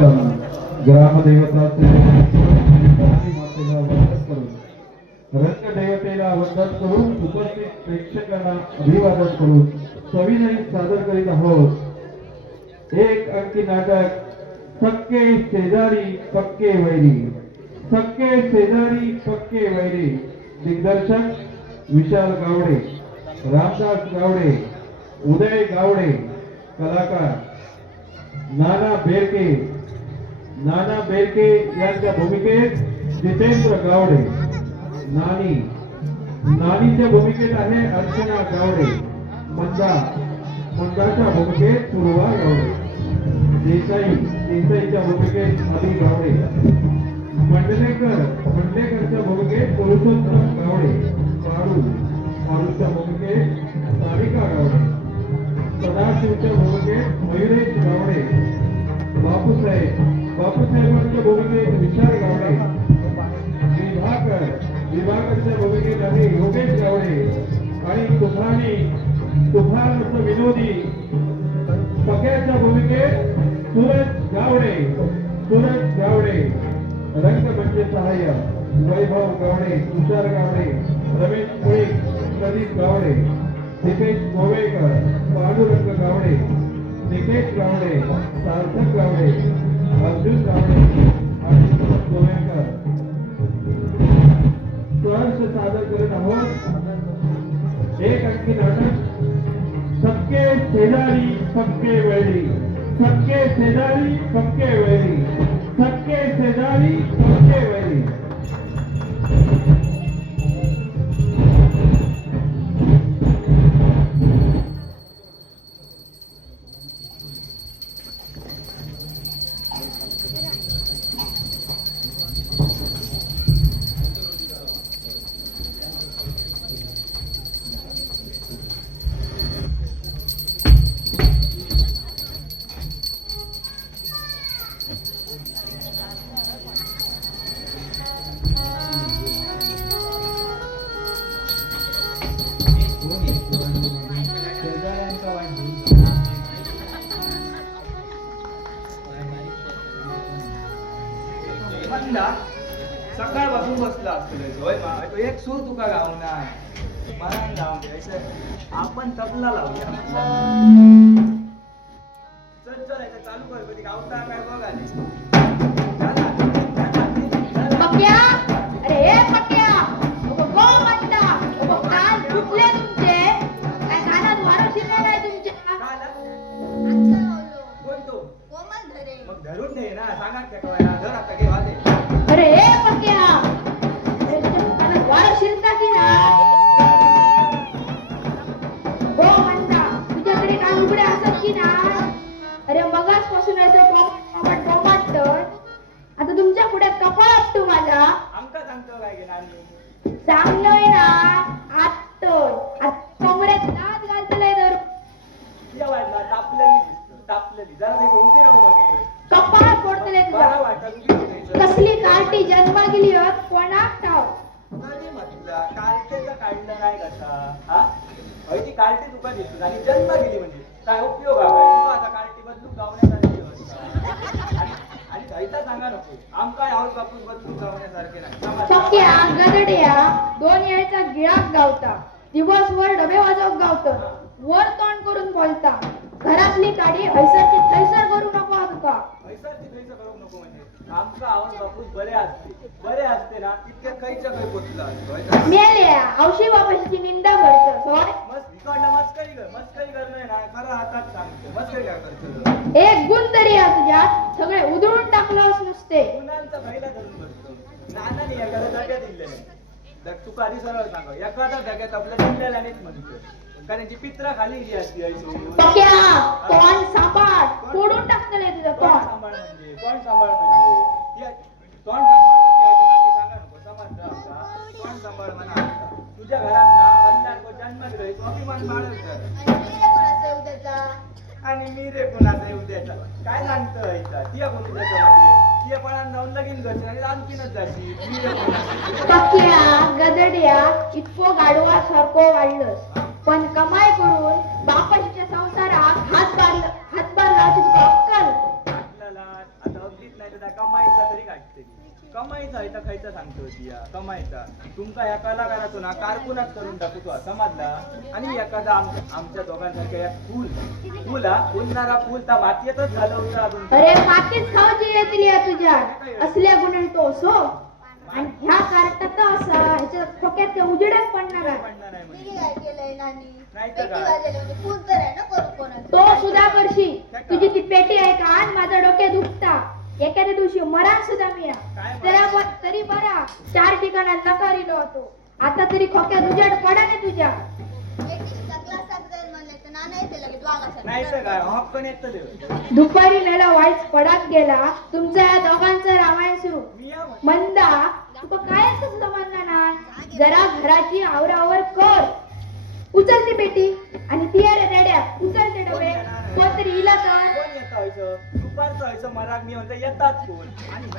प्रथम ग्रामदेवताचे मातेला वंदन करून रंगदेवतेला वंदन करून उपस्थित प्रेक्षकांना अभिवादन करून सविनय सादर करीत आहोत एक अंकी नाटक सक्के शेजारी पक्के वैरी. सक्के शेजारी पक्के वैरी. दिग्दर्शक विशाल गावडे, रामदास गावडे, उदय गावडे. कलाकार नाना बेरके. नाना बेरके यांच्या भूमिकेत जितेंद्र गावडे. नानी. नानीच्या भूमिकेत आहे अर्चना गावडे. मंदा. मंदाच्या भूमिकेत पूर्वा गावडे. देसाई. देसाईच्या भूमिकेत अली गावडे. मंडलेकर. मंडलेकरच्या भूमिकेत पुरुषोत्तम गावडे. पारू. पारूच्या भूमिकेत सारिका गावडे. सदाशिवच्या भूमिकेत मयुरेश गावडे. बापूसाहेब. बापूसाहेबांच्या भूमिकेत विशाल गावडे. विभाकर. विभाकरच्या भूमिकेत आहे योगेश गावडे. आणि तुफानी. तुफान विनोदी पक्याच्या भूमिकेत सूरज गावडे. सूरज गावडे. रंगमंच सहाय्य वैभव गावडे, तुषार गावडे, रमेश मुळीक, प्रदीप गावडे, दीपेश गोवेकर, पांडुरंग गावडे, निकेश गावडे, सार्थक गावडे, अर्जुन गावडे आणि गोवेकर. सहर्ष सादर करत आहोत एक अंकी नाटक सक्के शेजारी पक्के वैरी. सक्के शेजारी पक्के वैरी. सक्के शेजारी पक्के वैरी. सकाळपासून बसला असतो एक सूर तुका गावना मला गाव आपण तबला लावूया. चल चल चालू कर कधी गावता काय बघ आली. पक्या. अरे पक्या गो म्हणता काल कुठले तुमचे काय कानात वारं शिरले नाही तुमच्या. कोण तो कोमल धरे. मग धरून दे ना सांगा त्या कवायला धर आता घे वाजे. अरे पक्या कानात वारं शिरता की नाही. गो म्हणता तुझ्याकडे कान उघडे असत की नाही. अरे मगाच पासून टोमॅट टोमॅट आता तुमच्या पुढे कपाळ असतो माझा. आमका सांगतो काय घेणार चांगलोय ना आता कमरेत दात घालतलंय तर जेवायला तापलेली जरा नाही उभी राहू मग कपाळ फोडतले तुझा. कसली कार्टी जन्मा गेली होत कोणाक ठाव. कधी म्हटलं कार्टेचं काढलं नाही कसा हा ती कार्टी तुका दिसली आणि जन्म गेली म्हणजे काय उपयोग आहे. आता कार्टी बदलून गावण्यासारखी आणि धैता सांगा नको आमका यावर कापूस बदलून गावण्यासारखे नाही. पक्या गदड्या दोन यायचा गिळाक गावता. दिवसभर डबे वाजवत गावत. वर तोंड करून बोलता. घरातली काडी हैसरची थैसर करू नको तुका. हैसरची थैसर करू नको म्हणजे आमका आवाज कापूस बरे असते ना इतक्या खैच्या खै पोचला असतो. मेल्या औशी बापाची निंदा करतस होय. मस्करी करणं ना खरं हातात सांगतो. मस्करी काय करतो. एक गुण तरी आहे तुझ्यात सगळे उधळून टाकलंस नुसते. गुणांचा पहिला धरून बसतो. नानाने एखाद्या जाग्यात दिले तुका आधी सरळ सांग एखाद्या जाग्यात आपल्या दिलेला नाहीच म्हणतो कारण जी पित्रा खाली गेली असती पक्या तोंड सांभाळ फोडून टाकतले तुझं तोंड तोंड. सांभाळ म्हणजे तोंड सांभाळ सांगा नको समज तोंड सांभाळ म्हणा. तुझ्या घरात ना अल्लाह जन्म दिलोय तो अभिमान बाळगत आणि मी रे कोणाचा उद्याचा काय सांगतोय ती कोण त्याच्यामध्ये ती पळान जाऊन लगीन करशील आणि आणखीनच जाशील. पक्या गदड्या इतको गाडवा सारखो वाढलंस पण कमाई करून बापाच्या संसारात हातभार लावची तुका अक्कल. आपल्याला आता अगदीच नाही तर त्या कमाईचा तरी काढते कमाईचा आहे तर खायचा सांगतो ती या कमाईचा तुमका या कलाकारातून ना कारकुनाच करून टाकू तो समजला आणि एखादा आमच्या दोघांसारखं या फुला फुलणारा फुल त्या मातीतच झालं होतं अजून अरे मातीच खाऊची येतली या तुझ्या असल्या गुणांनी तो असो आणि ह्या कार्टात असा ह्याच्या खोक्यात ते उजेडच पडणार आहे. पडणार आहे म्हणजे. तिने काय केलंय नानी? नाही तर पेटी काय? वाजवली म्हणजे फुल तर आहे ना करू कोणाचं? तो सुद्धा करशी तुझी ती पेटी आहे का आणि माझं डोके दुखता एखाद्या दिवशी मरा सुद्धा मी या. तरी बरा 4 ठिकाणात नकारिलो होतो आता तरी खोक्यात उजेड पडा ना तुझ्या. पेटीचा क्लासात जाईल म्हणले तर नाना येते लगेच वागासाठी. नाही तर काय हक्कन येत दुपारी मला वाईट पडाक गेला तुमच्या या दोघांचं रामायण सुरू. मी या म्हणतो. मंदा तुका कायच कसं समजणार नाही जरा घराची आवरावर कर उचल ती पेटी आणि ती अरे रेड्या उचल ते डबे कोणतरी इला तर कोण येतं व्हायचं दुपारचं व्हायचं मला मी म्हणतो येतात कोण आणि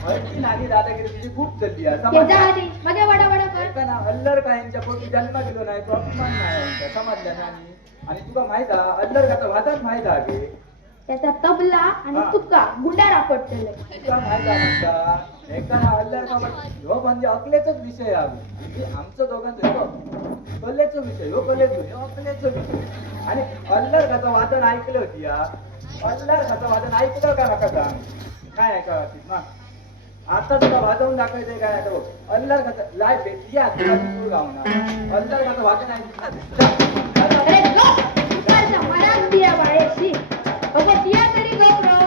हळती नानी दादागिरी तुझी खूप चालली आहे त्याच्या समजलं? आधी मध्ये वडा कर ऐका ना अल्लर का यांच्या पोटी जन्म गेलो नाही तो अभिमान नाही यांचा, समजलं ना आणि तुका माहित आहे अल्लर का वादच माहित आहे त्याचा तबला आणि हा. तुका गुंडारा पडतले तुका माहित आहे म्हणता एका ना अल्लर का ह्यो म्हणजे अकलेचाच विषय आहे म्हणजे आमचं दोघांचं कलेचा विषय ह्यो अकलेचा विषय आणि अल्लर खाचं वादन ऐकलं होती या अल्लर खाचं वादन ऐकलं का नका सांग काय ऐकावं ना आता तुला वाजवून दाखवायचंय काय आता बघ अल्लर खाचं लाय भेटली तुला तू गावना अल्लर खाचं वादन अरे ऐकलं गो दुपारचा मरात दिया बाळेशी अगं दिया तरी गौरव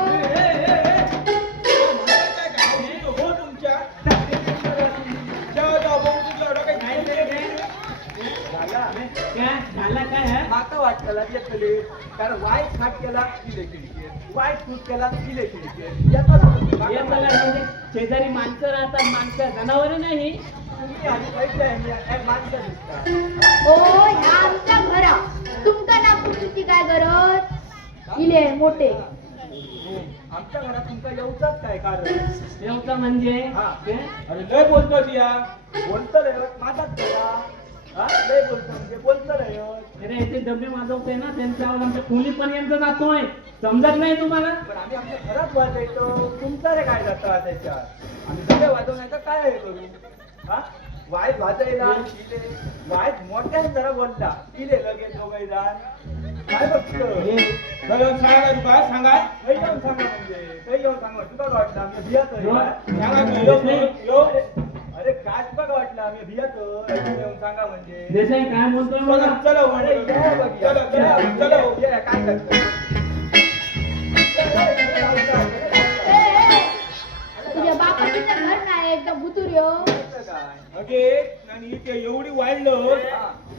झाला काय हा? माका वाटलं येतले कारण वाईट खाट केला किले खिडकी वाईट फ्रूट केला किले खिडकी हे बघा, म्हणजे शेजारी माणसं राहतात माणसं जनावर नाही तुम्ही आधी पाहिजे माणसं दिसता ओ ह्या आमच्या घरा तुमका नागपूरची काय गरज इले मोठे आमच्या घरात तुमचा येऊचाच काय कारण देवता म्हणजे हा. ते? अरे लय बोलतो या बोलतो रे माझाच घरा हा लय बोलतो म्हणजे बोलतो रे अरे याचे डबे वाजवते ना त्यांचा आवाज आमच्या खोलीपर्यंत जातोय समजत नाही तुम्हाला पण आम्ही आमच्या घरात वाजवतो तुमचा रे काय जातं त्याच्यात आम्ही सगळे वाजवण्याचं काय हे करू हा वाईट वाजायला किले वाईट मोठ्याने जरा बोलला किले लगेच दोघे जाण काय बघतो सांगा तुका सांगा काही येऊन सांगा म्हणजे काही येऊन सांगा तुका वाटलं आम्ही भियात सांगा की यो अरे काय तुका वाटलं आम्ही भियात येऊन सांगा म्हणजे देसाई काय बोलतोय मला चला अरे या बघ या. चला या, काय करतो तुझ्या बापाचं तर घर नाही एकदम बुतुर्यो अगे आणि इथे एवढी वाढलं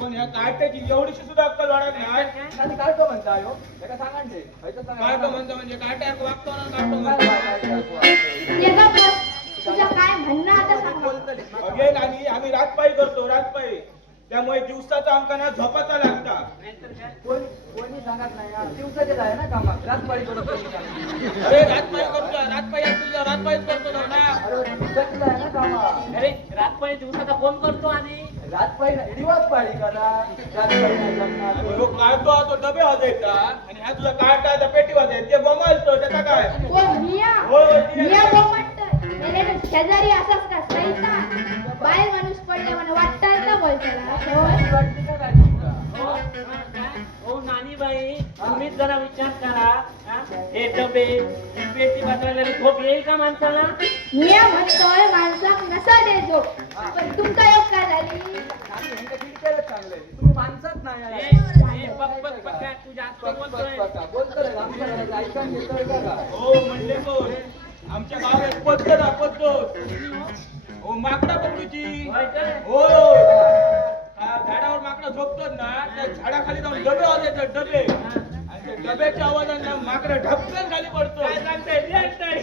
पण ह्या काट्याची एवढीशी सुद्धा अक्कल वाढत नाही काय तो म्हणता यो एका सांगा ना ते. काय तो म्हणतो म्हणजे काट्याक वागतो ना काटो म्हणतो ये गं बस. तुझं काय म्हणणं आता सांग अगे नानी आम्ही रातपाळी करतो रातपाळी त्यामुळे दिवसाचा आमका ना झोपाचा लागता कोणी सांगत नाही हा. दिवसाचे आहे ना कामात रातपाळी करतो अरे रातपाळी करतो रातपाळी तुझ्या रातपाळीच करतो ना अरे दिवसाचे आहे ना कामात अरे रातपाळी दिवसाचा फोन करतो आणि रातपाळी नाही दिवस पाळी करा रातपाळी नाही जमणार. तो काढतो तो डबे वाजायचा आणि ह्या तुझा काढता त्या पेटी वाजायची ते बोंबालतो त्याचा काय कोण मिया हो, ती- मिया बोंबटतोय. मेलेलं शेजारी असाच का सैतान बाहेर माणूस पडले म्हणून वाटतं का बोलताला होय वाटते का काय तुमका? हो, हो नानीबाई तुम्हीच जरा विचार करा हा? हे डबे ही पेटी वाजवायला झोप येईल का माणसाला मिया म्हणतोय माणसाक नसा देजो पण तुमका योग काय झाली आम्ही ह्यांच्या खिडक्यालाच चांगलंय. तुम्ही माणसात नाही आहे. हे बघ बघ बघ काय तू जास्त बोलतोय बोलतो रे, आमच्या घरात ऐकून घेतोय का काय? हो म्हणले कोण आमच्या गावात पद्धत आहे, पद्धत हो माकडा पकडूची होय काय? हो झाडावर माकडा झोपतात ना त्या झाडाखाली जाऊन डबे वाजायचे डबे आणि त्या डब्याच्या आवाजाने माकडा ढपकन खाली पडतो काय सांगताय ती ऐकताय?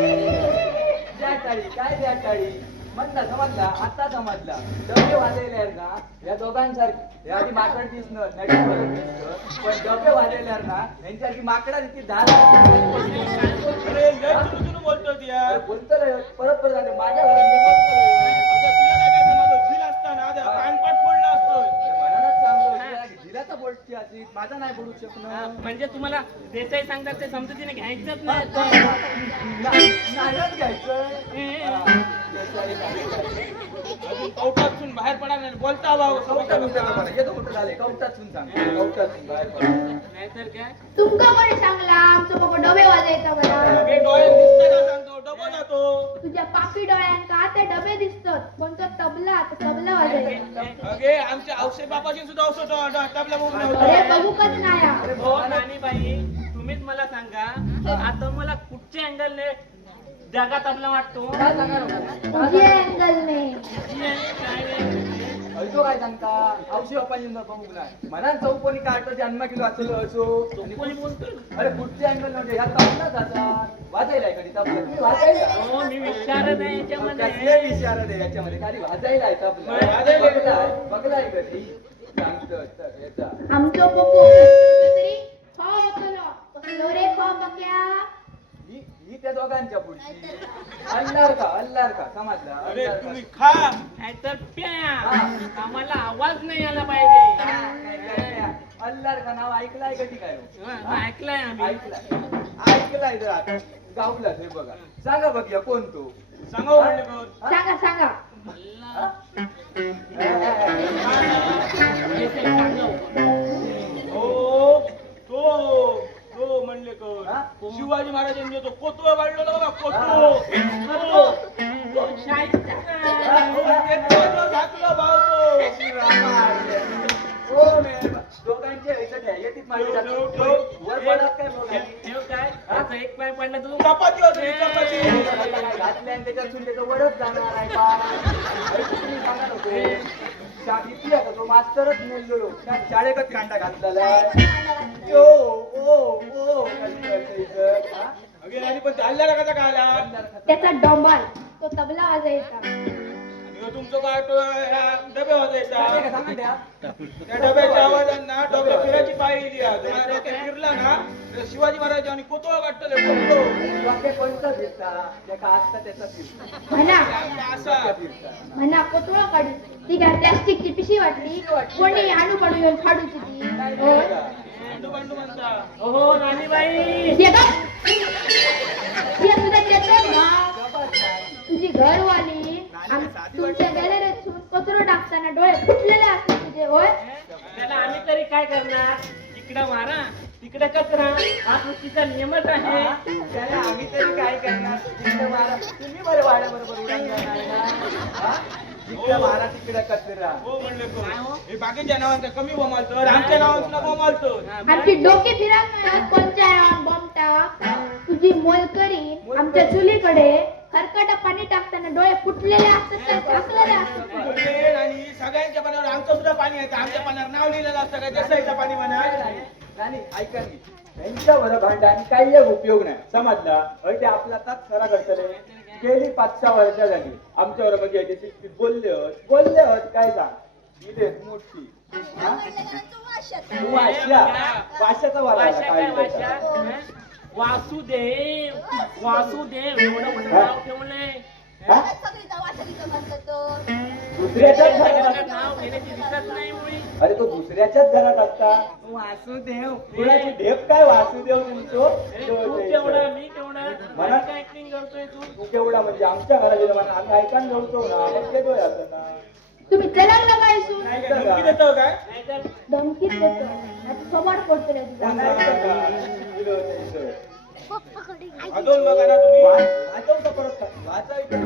द्या टाळी, काय द्या टाळी? म्हणला समजला आता समजला डबे वाजलेले आहेत ना या दोघांसारखे या आधी माकड दिसणं नाही दिसणं पण डबे वाजलेले आहेत ना यांच्यासारखी माकडा ती झाड अरे लय चुनचुन बोलतो ती यार बोलतो रे परत परत आले माझ्या घरात मी बोलतो रे. आता तुला काय करायचं? माझं झील असताना आधी कानपाट फोडला असतो मनालाच सांगतो, जिला- जिलाचा बोलती अशी माझ्या माझा नाही बोलू शकणार. म्हणजे तुम्हाला देसाई सांगतात ते समजुतीने घ्यायचंच नाही नाहीच घ्यायचं. अजून कवटातून बाहेर पडा नाही बोलता भाऊ येतो कुठं झाले कवटातून सांग कवटातून बाहेर पडा. नाहीतर काय तुमका कोणी सांगला आमचं बाबा डबे वाजायचा मला हे डोळे दिसतं का सांगतो डबो जातो तुझ्या पापी डोळ्यांका ते डबे दिसतात पण तो तबला वाजायचा अगे आमच्या औषध बापाची सुद्धा औषध टबला बघून अरे नव्हतं बघूकच नाही हा. हो नानीबाई तुम्हीच मला सांगा आता मला कुठच्या अँगलने जगात आपला वाटतो काय सांगणार होता? तुझी अँगलने तो काय सांगता औषध बापाची बघू नाही म्हणा चौकोनी काढतो जन्म किलो असलो असो कोणी बोलतोय अरे पुढचे अँगल म्हणजे ह्या तबला जातात वाजायला आहे कधी तबला तुम्ही वाजायला हो मी विचारत आहे कसले याच्यामध्ये विचारत आहे याच्यामध्ये खाली वाजायला आहे तबला बघलाय कधी सांगतो याचा आमचं पोको तरी खा बकलो कसलो रे खा बक्या ही त्या दोघांच्या पुढची अल्लार का समजला अरे अल्लार का. तुम्ही खा नाहीतर प्या आम्हाला आवाज नाही आला पाहिजे अल्लार का नाव ऐकलंय कधी काय ऐकलंय आम्ही ऐकलाय जर आता गावलाच हे बघा सांगा बघूया कोण तो सांगा म्हणले कोण सांगा सांगा हो तो तो म्हणले कोण हा? शिवाजी महाराजांनी तो कोतवा काढलो ना बघा कोतो घातलं भाऊ हो दोघांच्या ह्याच्यात आहे. येतीच माझी जात. वर पडत काय बघा. ठेव काय त्याचा एक पाय पडला तू चपाती होती चपाती घातल्या आणि त्याच्यात त्याचं वरच जाणार आहे बा. अरे तुम्ही सांगा नको. इथे आता तो मास्तरच नेलेलो शाळेकच कांदा घातलेला आहे. ओ ओ ओ कधी करतं इथं, हा? अगे नाही पण चालला कसा काय आला त्याचा डोंबाल तो तबला वाजायचा आणि तुमचं काय तो डबे वाजायचा सांगा का, सांगा द्या. त्या डब्याच्या आवाजांना डबे फिरायची पाळी दिली तुम्हाला डोक्यात फिरला ना तर शिवाजी महाराज आणि कोतवा काढतले कोतो वाक्य कोणतं फिरता त्याचा आजचा त्याचा फिरता म्हणा असा फिरता म्हणा कोतुळा काढी ती काय प्लॅस्टिकची पिशी वाटली कोणी आणू पाडू येऊन फाडूची ती हो. बांडू बांडू म्हणता हो नानीबाई ये गं. ये तुझा चेतन भाव. तुझी घरवाली तुमच्या गॅलरीतून कचरो टाकताना डोळे फुटलेले असतात तुझे होय त्याला आम्ही तरी काय करणार इकडं मारा तिकडे कचरा हा पृथ्वीचा नियमच आहे त्याला आम्ही तरी काय करणार तिकडे मारा तुम्ही बरं वाड्याबरोबर उडान जाणार ना हा? तिकडे मारा तिकडे कचरा हो म्हणले कोण हे बाकीच्या नावांचं कमी बोमालतो आमच्या नावांचं बोमालतो आमची डोकी फिरवणार कोणच्या बॉम्ब टाक तुझी मोलकरी आमच्या चुलीकडे खरकट पाणी टाकताना डोळे फुटलेले असतात तर फसलेले असतात तुझे. आणि सगळ्यांच्या पाण्यावर आमचं सुद्धा पाणी आहे आमच्या पाण्यावर नाव लिहिलेलं असतं काय देसाईचं पाणी म्हणा आणि ऐका मी त्यांच्यावर भांडण काही एक उपयोग नाही समजला अरे ते आपला तास खरा करतले गेली 5-6 वर्ष झाली आमच्यावर म्हणजे बोलले काय सांग इथे मोठी हा? भाषाचा वाला भाषा काय भाषा वासुदेव वासुदेव एवढं मोठं नाव ठेवलंय दुसऱ्याच्याच घरात त्याला नाव घेण्याची दिसत नाही मुळी अरे तो दुसऱ्याच्याच घरात असता वासुदेव कुणाची ढेप काय वासुदेव तू केवढा मी केवढा मला- काय ऍक्टिंग करतोय तू तू केवढा म्हणजे आमच्या घरात गेलो म्हणा आम्ही ऐकायला नव्हतो ना मग ते काय असं ना तुम्ही चला लागायसून नाही काय धमकी देतो काय नाहीतर धमकीत देतो आता समोर पडतो रे तुझा अजून बघा ना तुम्ही वाजवता परत वाजायचं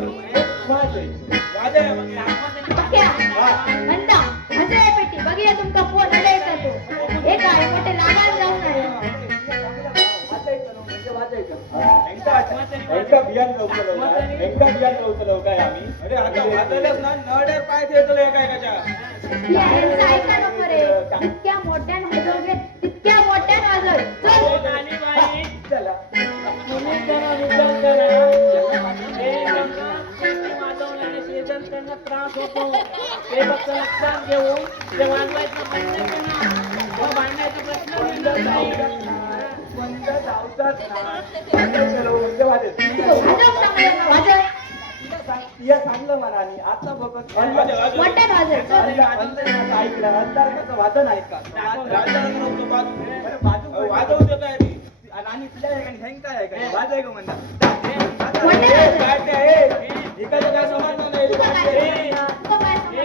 बघ्या म्हणता म्हणजे पेटी बघूया तुमका फोन आला येता तो हे काय मोठे रागात जाऊन आहे काय आम्ही अरे आता वाजवलंच ना नड्यावर पाय ठेवतो एका यांचं ऐका नको रे जितक्या मोठ्यान वाजवले तितक्या मोठ्यान वाजव चल हो नानीबाई चला तुम्ही जरा विचार करा हे वाजवल्याने शेजारी त्यांना त्रास होतो ते फक्त लक्षात घेऊन ते वाजवायचं बंद करा तो भांडण्याचा प्रश्न नाही बंद धावतात ना वाजव वाजव चांगलं वाजव सांगलं मनाने आता बघत मोठ्यानं वाजव, चल. ऐकलं अंतरणाचं वादन ऐका राजाराम बाजू बरं, बाजू वाजवू देत आहे ती. आणि तुझ्या ठिकाणी हेंग काय आहे का वाजव का म्हणता मोठ्यानं वाजव. काय ते आहे? इकडे काय समजणार नाही. तुका काय समजणार? तुका काय समजणार?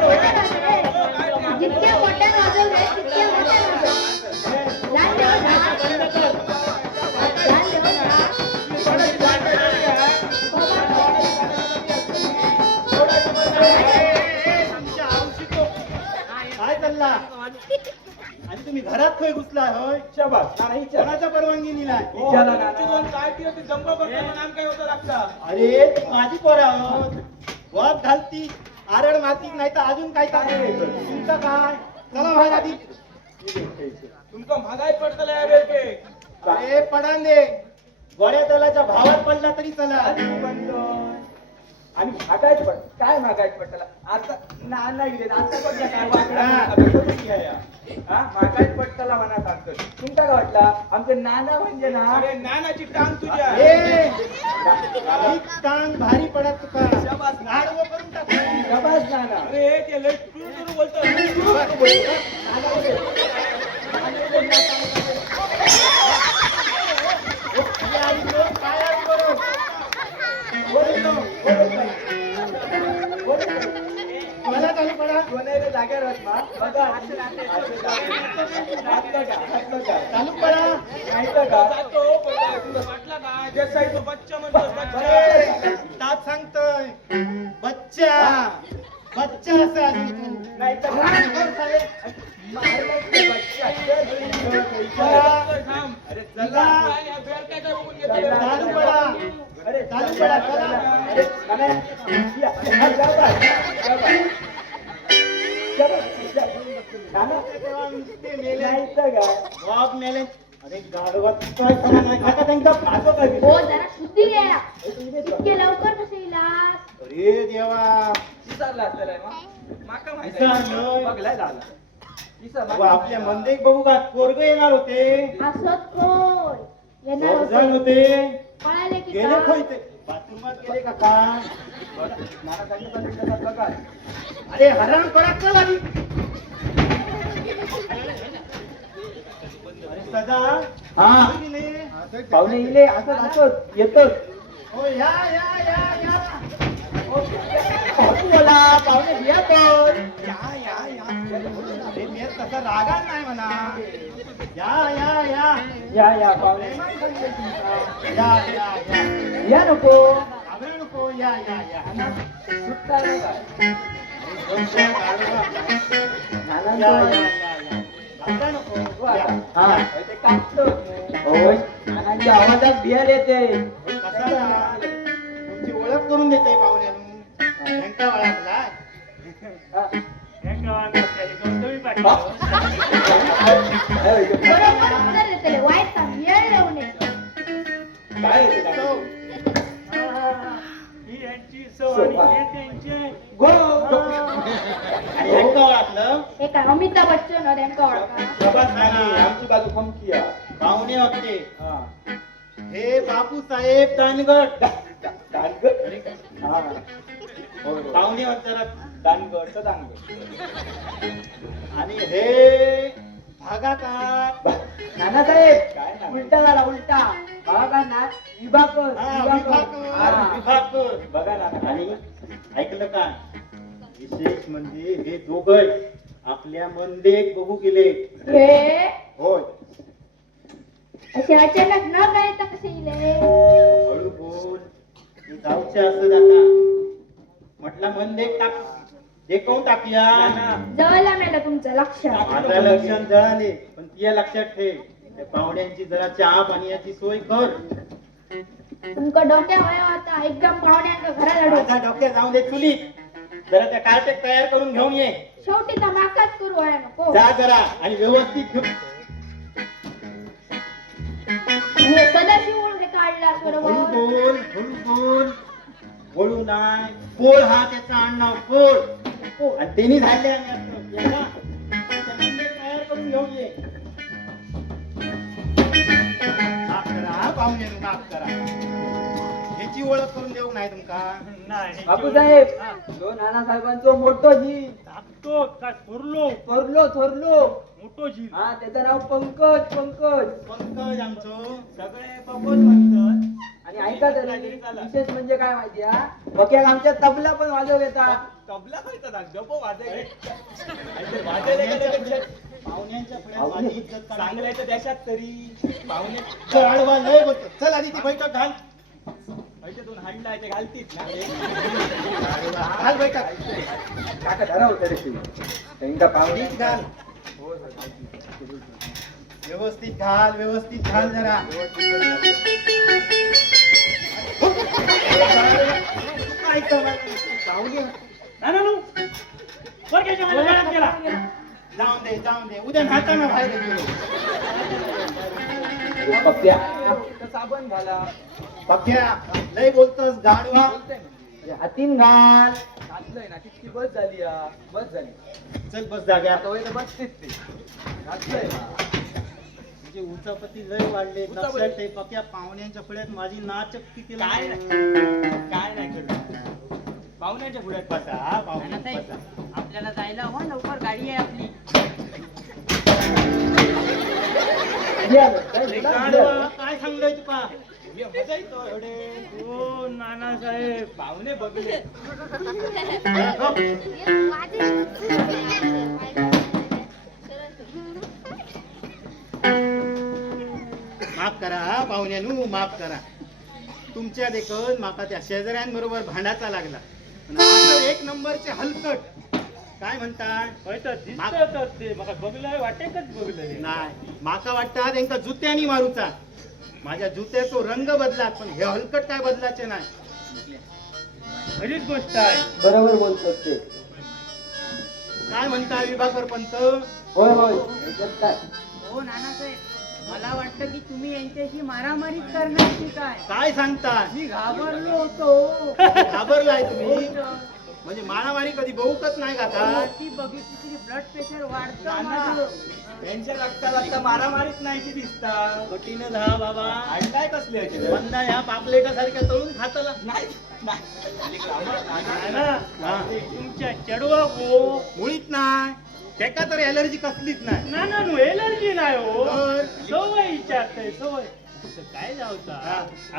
मोठ्यानं वाजव, ए. जितक्या मोठ्यानं वाजवलंय, तितक्या मोठ्यानं वाजव. ध्यान ठेव ना. ध्यान ठेव ना. काय चालला आणि तुम्ही घरात खय घुसला होय शाबास ना नाही कोणाच्या परवानगी दिलाय विचारा ना. तुमची दोन काय ती होती, जंगल बघतो नाम काय होतं लागतं. अरे ती माझी पोरा वाद घालती आरड माती नाही तर अजून काय काय तुमचं काय चला व्हाय आधी तुमका महागाई पडतलं आहे बेटे. अरे पडान दे गोड्या तेलाच्या भावात पडला तरी चला आणि मागायच पड काय मागायच पड त्याला आता नाना गेले आता पडला काय मागायच पड त्याला म्हणा सांगतो तुमचा काय वाटला आमचे नाना म्हणजे ना अरे नानाची टांग तुझ्या. ए ही टांग भारी पडत तुका आडवं करून टाक शबास नाना अरे ते लय टुरटुर बोलतो. मला चालू पडा कोणाला जागेवर होत ना बघा चालू पडा माहिती का जातो पण काय तुला वाटला का जसाई तो बच्चा म्हणतो बच्चा. तात सांगतोय बच्चा बच्चा असा अजून तू नाही तर थांब. अरे चला. चला आणि हा बेर काय काय बघून घेतो. चालू पडा अरे चालू पडा चला अरे नाना, या, या, शाबास, शाबास. शाबास, नाना, नुसते मेले नाही तर काय बाप मेले अरे गाडवात काय समान नाही खाता त्यांचा माझं काय हो, जरा शुद्धी घ्या. इतके लवकर कसे इलास? अरे देवा विसरला असलेला आहे मग. माका माहिती विसरलोय. आहे. बघलाय झाला. विसर, व आपल्या मंदिर बघू का पोरग येणार होते असत कोण येणार जण होते. होते पळाले की गेले काय? खोय ते बाथरूमात गेले का काय नाना सांगितलं तुमच्या बघा. अरे हराम करा चल आधी अरे सदा हा. कोणी गेले? पाहुणे इले असत असत येतच हो या या या या बोला पाहुणे घ्या पण अरे मी तसा रागा नाही म्हणा या या या पाहुणे या या या या नको घाबरू नको या या या सुटता नाही काय दोनशे गाडवा. नाना या या या या घाबरू नको या. हा ते कापतो होय नानांच्या आवाजात बिहार येते कसा ना तुमची ओळख करून देते पाहुण्यानं बँका वळाला बरोबर उत्तर देतले. वाईट काम येळ येऊ नये. काय येते नाना? गो आणि बँका वळातलं हे काय अमिताभ बच्चन हो, त्यांका ओळखा. शबास नानी आमची बाजू खमकी आहे. पाहुणे होते हा. हे बापूसाहेब दानगड दानगड हा होय, होय. पाहुणे होते जरा दानगड तर दानगड आणि हे भागात नानासाहेब काय ना? उलटा झाला उलटा बघा ना विभाकर विभाग बघा ना आणि ऐकलं का विशेष म्हणजे हे दोघं आपल्या मंदेक बघू गेले हे होय असे अचानक न कळता कसे इले? हळू बोल हे जाऊचे असं आता म्हटलं मंदेक टाक देखून टाकूया जवळला मेला तुमचं लक्ष. माझं लक्षण जळाले पण ती लक्षात ठेव त्या पाहुण्यांची जरा चहा पाण्याची सोय कर तुमचं डोक्या वया आता एकदम पाहुण्यांच्या घराला डोक. माझ्या डोक्यात जाऊन दे चुलीत जरा त्या कार्पेट तयार करून घेऊन ये शेवटी धमाकाच करू आहे नको. जा जरा आणि व्यवस्थित घेऊन हे सदाशिव हे काढला हळू बरोबर. बोल हळू बोल वळू नाही पोळ हा त्याचा आडनाव पोळ आणि त्यांनी झाले आणि असं. ये ना, त्या मंदिर तयार करून घेऊन ये माफ करा हा पाहुणे माफ करा हे ह्यांची ओळख करून देऊ नाही तुमका? नाही बापूसाहेब तो नानासाहेबांचो मोठो झील धाकटो का थोरलो थोरलो मोठो झील हा त्याचं नाव पंकज पंकज आमचो. सगळे पंकज म्हणतात. आणि ऐका तरी विशेष म्हणजे काय माहिती हा बक्याक आमच्या तबला पण वाजव येतात. तबला खायचा डबो वाजायला पाहुण्यांच्या पुढ्यात माझी इज्जत काढली. चांगल्याच्या देशात तरी पाहुणे आडवा लय होतं. चल आधी ती बैठक घाल. पैशातून हाडला ते घालतीच ना घाल बैठक. काका धरा होतं रे तुम्ही त्यांका पाहुणे नीट घाल. व्यवस्थित घाल जरा. काय करायचं? पाहुणे नानू वर्गाच्या मध्ये घरात गेला जाऊन दे उद्या नाताना बाहेर येतो. पप्प्या साबण घाला पक्या लय बोलतोस गाडवा. हातीन घाल घातलंय ना तितकी बस झाली हा. बस झाली चल बस जाग्या. आता होय तर बसतेच ते घातलंय ना. म्हणजे उचापती लय वाढले. लक्षात ठेव पक्या पाहुण्यांच्या पुढ्यात माझी नाचक किती काय नाही करत पाहुण्याच्या पुढ्यात बसा पाहुणे बसा. आपल्याला जायला हवं लवकर गाडी आहे आपली गाडवा काय सांगलोय तुका? मजा येतो एवढे हो नानासाहेब पाहुणे बघले माफ करा हा पाहुण्यानू माफ करा. तुमच्या देखत माका त्या शेजाऱ्यांबरोबर भांडाचा लागला. पण असं एक नंबरचे हलकट काय म्हणतात? होय तर दिसतात ते मला बघलंय वाटेकच बघलंय नाही माका वाटतं त्यांका जुत्यानी मारूचा. माझ्या जुत्याचो रंग बदलात पण हे हलकट काय बदलाचे नाही. खरीच गोष्ट आहे बरोबर बोलतात ते. काय म्हणता विभाकर पंत? होय याच्यात काय हो नानासाहेब मला वाटतं की तुम्ही यांच्याशी मारामारी करणार की काय काय सांगता? मी घाबरलो होतो घाबरलाय तुम्ही? म्हणजे मारामारी कधी बघूकच नाही का काय? ती बघितली तरी ब्लड प्रेशर वाढतं मला. त्यांच्या रक्तात आता मारामारीच नाही दिसता कठीण झा बाबा. हाडलाय कसले बंदा ह्या पापलेटा सारख्या तळून खाताला. नाही नाना हा. तुमच्या चढवा हो मुळीच नाही. त्याका तर एलर्जी कसलीच नाही. नाना नु एलर्जी नाही हो तर? सवय विचारताय सवय असं काय जावता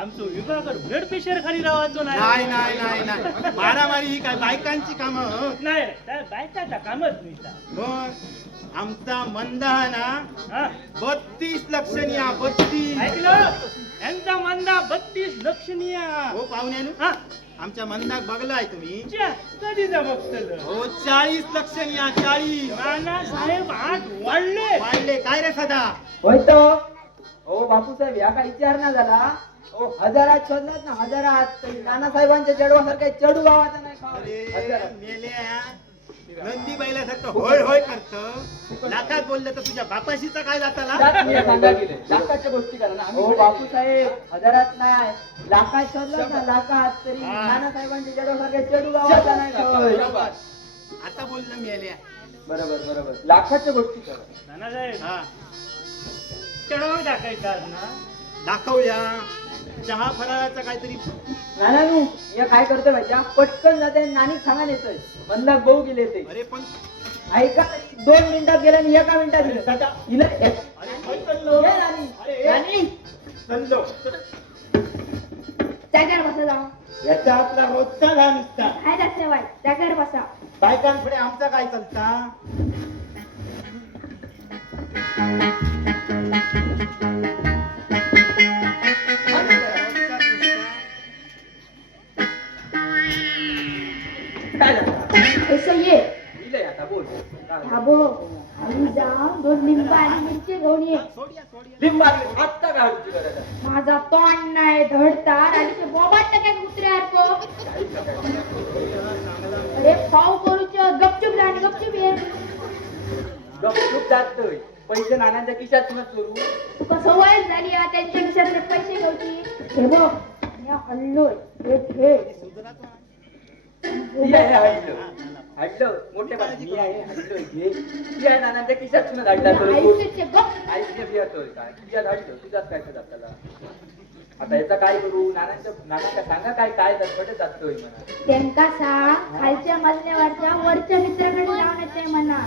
आमचं विभागात ब्लड प्रेशर खाली राहायचो नाही नाही नाही नाही मारामारी ही काय बायकांची कामं? नाही त्या बायकाचा कामच नाही मग आमचा मंदा ना हा 32 लक्षणीय 32. ऐकलं यांचा मंदा 32 लक्षणीय हो पाहुण्यानु हा आमच्या मंदाक बघलाय तुम्ही? कधी जमकतलं हो 40 लक्षणीय 40. नाना साहेब आज वाढले वाढले काय रे सदा? होय तो हो बापूसाहेब या काय विचार ना झाला. हो हजारात शोधलात ना हजारात तरी नानासाहेबांच्या चढवासारखं चढू गावाचा नाही अरे हजारात. मेल्या नंदी बैलासारखं होय होय करत. लाखात बोललं तर तुझ्या बापाशीचा काय जाताला? लाखाच्या गोष्टी करा ना हो बापूसाहेब हजारात नाही लाखात शोधलात ना लाखात तरी हा. नानासाहेबांच्या चढवासारखं चढू गावाचा नाही होय. आता बोललं मेल्या. बरोबर लाखाच्या गोष्टी करा. नाना साहेब हा चढवा टाकायचा ना दाखवूया. चहा फराळाचा काहीतरी. नानू या काय करतोय माहिती पटकन जाते नानी सांगा येतोय बंदाक भाऊ गेले ते अरे पण ऐका 2 मिनिटात गेला आणि 1 मिनिटात दिलं सदा. हिला अरे काय चाललो? ये नानी. अरे नानी चाललो. जागेवर बसा जाऊ याचा आपला रोजचा घा नुसता. काय जास्त वाईट जागेवर बसा बायकांपुढे आमचा काय चालता? काय झालं कसं ये दिलंय आता बोल धाबो आणि जाऊन 2 लिंब आणि मिरची घेऊन ये सोडिया सोडिया. लिंबाली आत्ता घालूची गरज आहे. माझा तोंड नाही धडतार आणि ते बोबाट काय कुत्र्यासारखं अरे पाव करूच गपचूप राहणे गपचूप ये गपचूप जातोय पैसे नानांच्या खिशात न चोरू तुका सवय झाली हा त्यांच्या खिशातले पैसे घ्यायची हे बघ मी हल्लोय हे घे सुधराचा. ती आहे हडलं मोठे बाबा मी आहे हडलोय घे ती आहे नानांच्या खिशात न धाडला तर ऐकते बघ ऐकते येतोय काय तुझ्यात हडलं तुझ्यात काय करत आपल्याला आता याचा काय करू? नानांका सांगा काय काय कुठे जातोय म्हणा. त्यांका सांग खालच्या मजल्यावरच्या वरच्या मित्राकडे जाऊन येते म्हणा.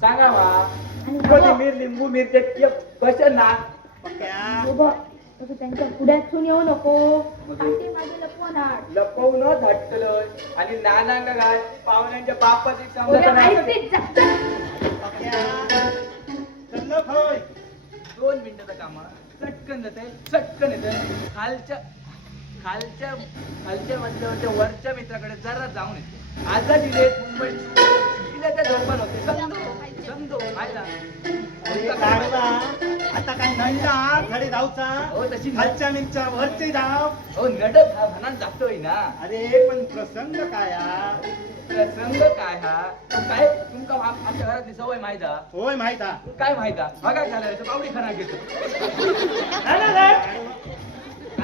सांगा वा. आणि कोथिंबीर लिंबू मिरच्या कशा ना पक्या उभं तसं त्यांच्या पुढ्यातून येऊ नको. पाठी मागे लपवून आण. लपवूनच हटकलं आणि नानांका काय पाहुण्यांच्या बापाची उद्या समजा माहितीच जा. पक्या चल्लो होय 2 मिनिटाचं काम चटकन जाते चटकन येते खालच्या मधल्यावरच्या वरच्या मित्राकडे जरा जाऊन येते. आता दिले मुंबईत तिला त्या झोपण होते समजो खायला. अरे गाढवा, आता काय नंदा खडे जाऊचा हो तशी खालच्या मिरच्या वरचे जाव. हो नडत हा म्हणान जातोय ना. अरे पण प्रसंग काय हा? प्रसंग काय हा काय तुमका आमच्या घरातली सवय माहिता होय माहित हा. काय माहिता बघा झालं पावडी खाना घेतो.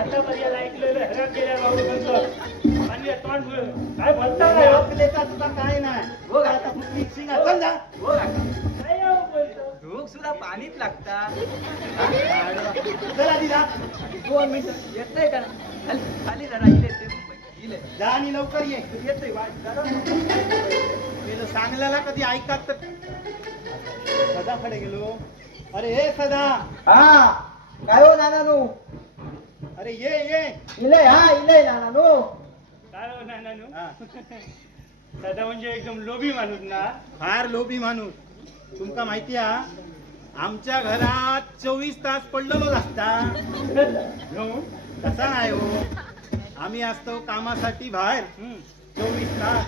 आता पर्यंत ऐकलेलं हरक गेल्या बाबू म्हणतो आणि तोंड काय बोलता काय हो? आपलेचा तुला काय नाही हो आता काका. कुठली शिंगा चल जा. हो काका. काय हो बोलतो? रोग सुद्धा पाणीच लागता. चल आधी जा 2 मिनिटं येतंय का खाली जरा इले ते मुंबई इले जा आणि लवकर ये. येतोय वाट जरा गेलो सांगल्याला कधी ऐकत तर सदाकडे गेलो. अरे हे सदा हा काय हो नानानू अरे ये इले नानानू काय हो नानानू? हा. दादा म्हणजे एकदम लोभी माणूस ना. फार लोभी माणूस. तुमका माहिती हा आमच्या घरात 24 तास पडलेलोच असता. घेऊन तसा नाही हो. आम्ही असतो कामासाठी बाहेर 24 तास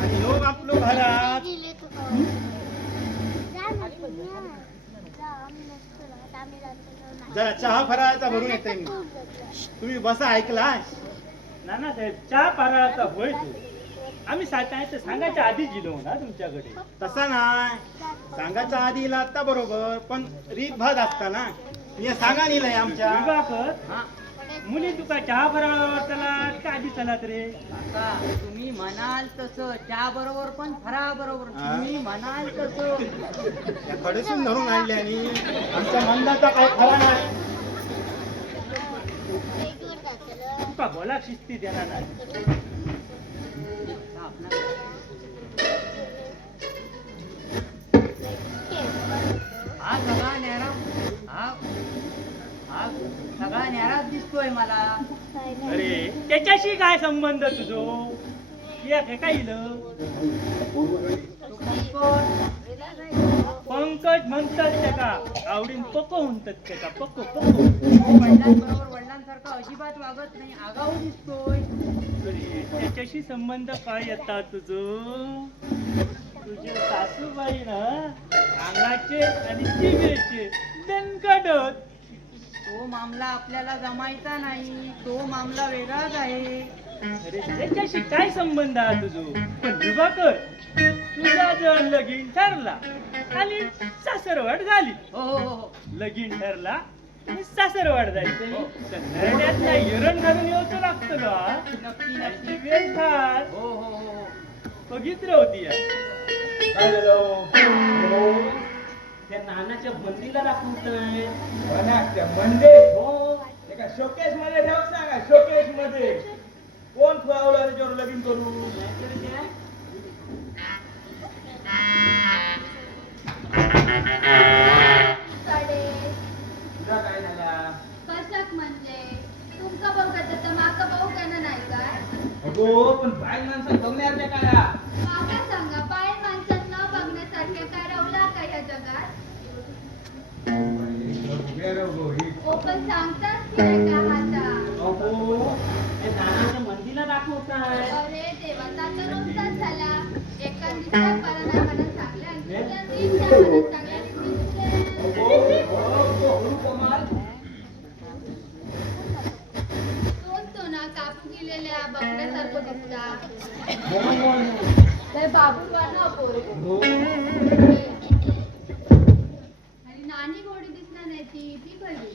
आणि लोक आपलो घरात. जरा चहा फराळाचा भरून येते मी. तुम्ही बसा ऐकलाय. नाना साहेब चहा पाराचा होय तू. आम्ही सांगायच्या आधीच गेलो ना तुमच्याकडे. तसा नाही सांगायचा आधी इला आता बरोबर पण रीत भात असता ना. मी सांगा निलंय आमच्या विभाकर मुली तुका चहा फराळावर चला का आधी चलात रे? काका तुम्ही म्हणाल तसं चहा बरोबर पण फराळ बरोबर हा. तुम्ही म्हणाल तसं. त्या खडसून धरून आणले आणि आमच्या मंदाचा काय खरा नाही. तुका बोला शिस्ती देणार नाही. हा सगळा न्यारा हा हा सगळा न्याराच दिसतोय मला. अरे त्याच्याशी काय संबंध तुझो? हे काय इलं? पंकज म्हणतात त्याका आवडीन पको म्हणतात त्याका पको वडिलांबरोबर वडिलांसारखा अजिबात वागत नाही आगाऊ दिसतोय. अरे त्याच्याशी संबंध काय येतात तुझं? तुझे सासूबाई ना अंगाचे आणि जिभेचे दणकटत. तो मामला आपल्याला जमायचा नाही. तो मामला वेगळाच आहे. अरे त्याच्याशी काय संबंध आहे तुझो? पण विभाकर तुझा जर लगीन ठरला आणि सासरवाट झाली. हो हो हो लगीन ठरला आणि सासरवाट जायचं तर नरड्यात नाही एरण घालून येऊचं लागतं का? नक्की नक्की. अशी वेळ फार हो हो हो बघितलं होती या. काय झालं? त्या नानाच्या बंदीला दाखवतोय. म्हणजे हो एका शोकेस मध्ये ठेव सांगा शोकेस मध्ये कोण खुआवला त्याच्यावर लगीन करू. नाहीतर काय? तुझा काय झाला? कशाक म्हणजे तुमका बघत तर माका बघू केलं नाही काय? अगो पण बाय माणसं बघण्याच्या काळा माका सांगा बाय माणसात न बघण्यासारख्या काय रवला का या जगात? ओ पण सांगतात की नाही का आता? त्या नानाच्या मंदीला दाखवताय. अरे देवा ताचा रोजचाच झाला. एका दिवसात मला नाही म्हणत सांगलं आणि दुसऱ्या दिवशी नाही म्हणत सांगलं आणि तो ना कापू गेलेल्या बघण्यासारखं दिसता. लय बाबू वाला बोल. आणि नानी घोडी दिसणार नाही ती खरी.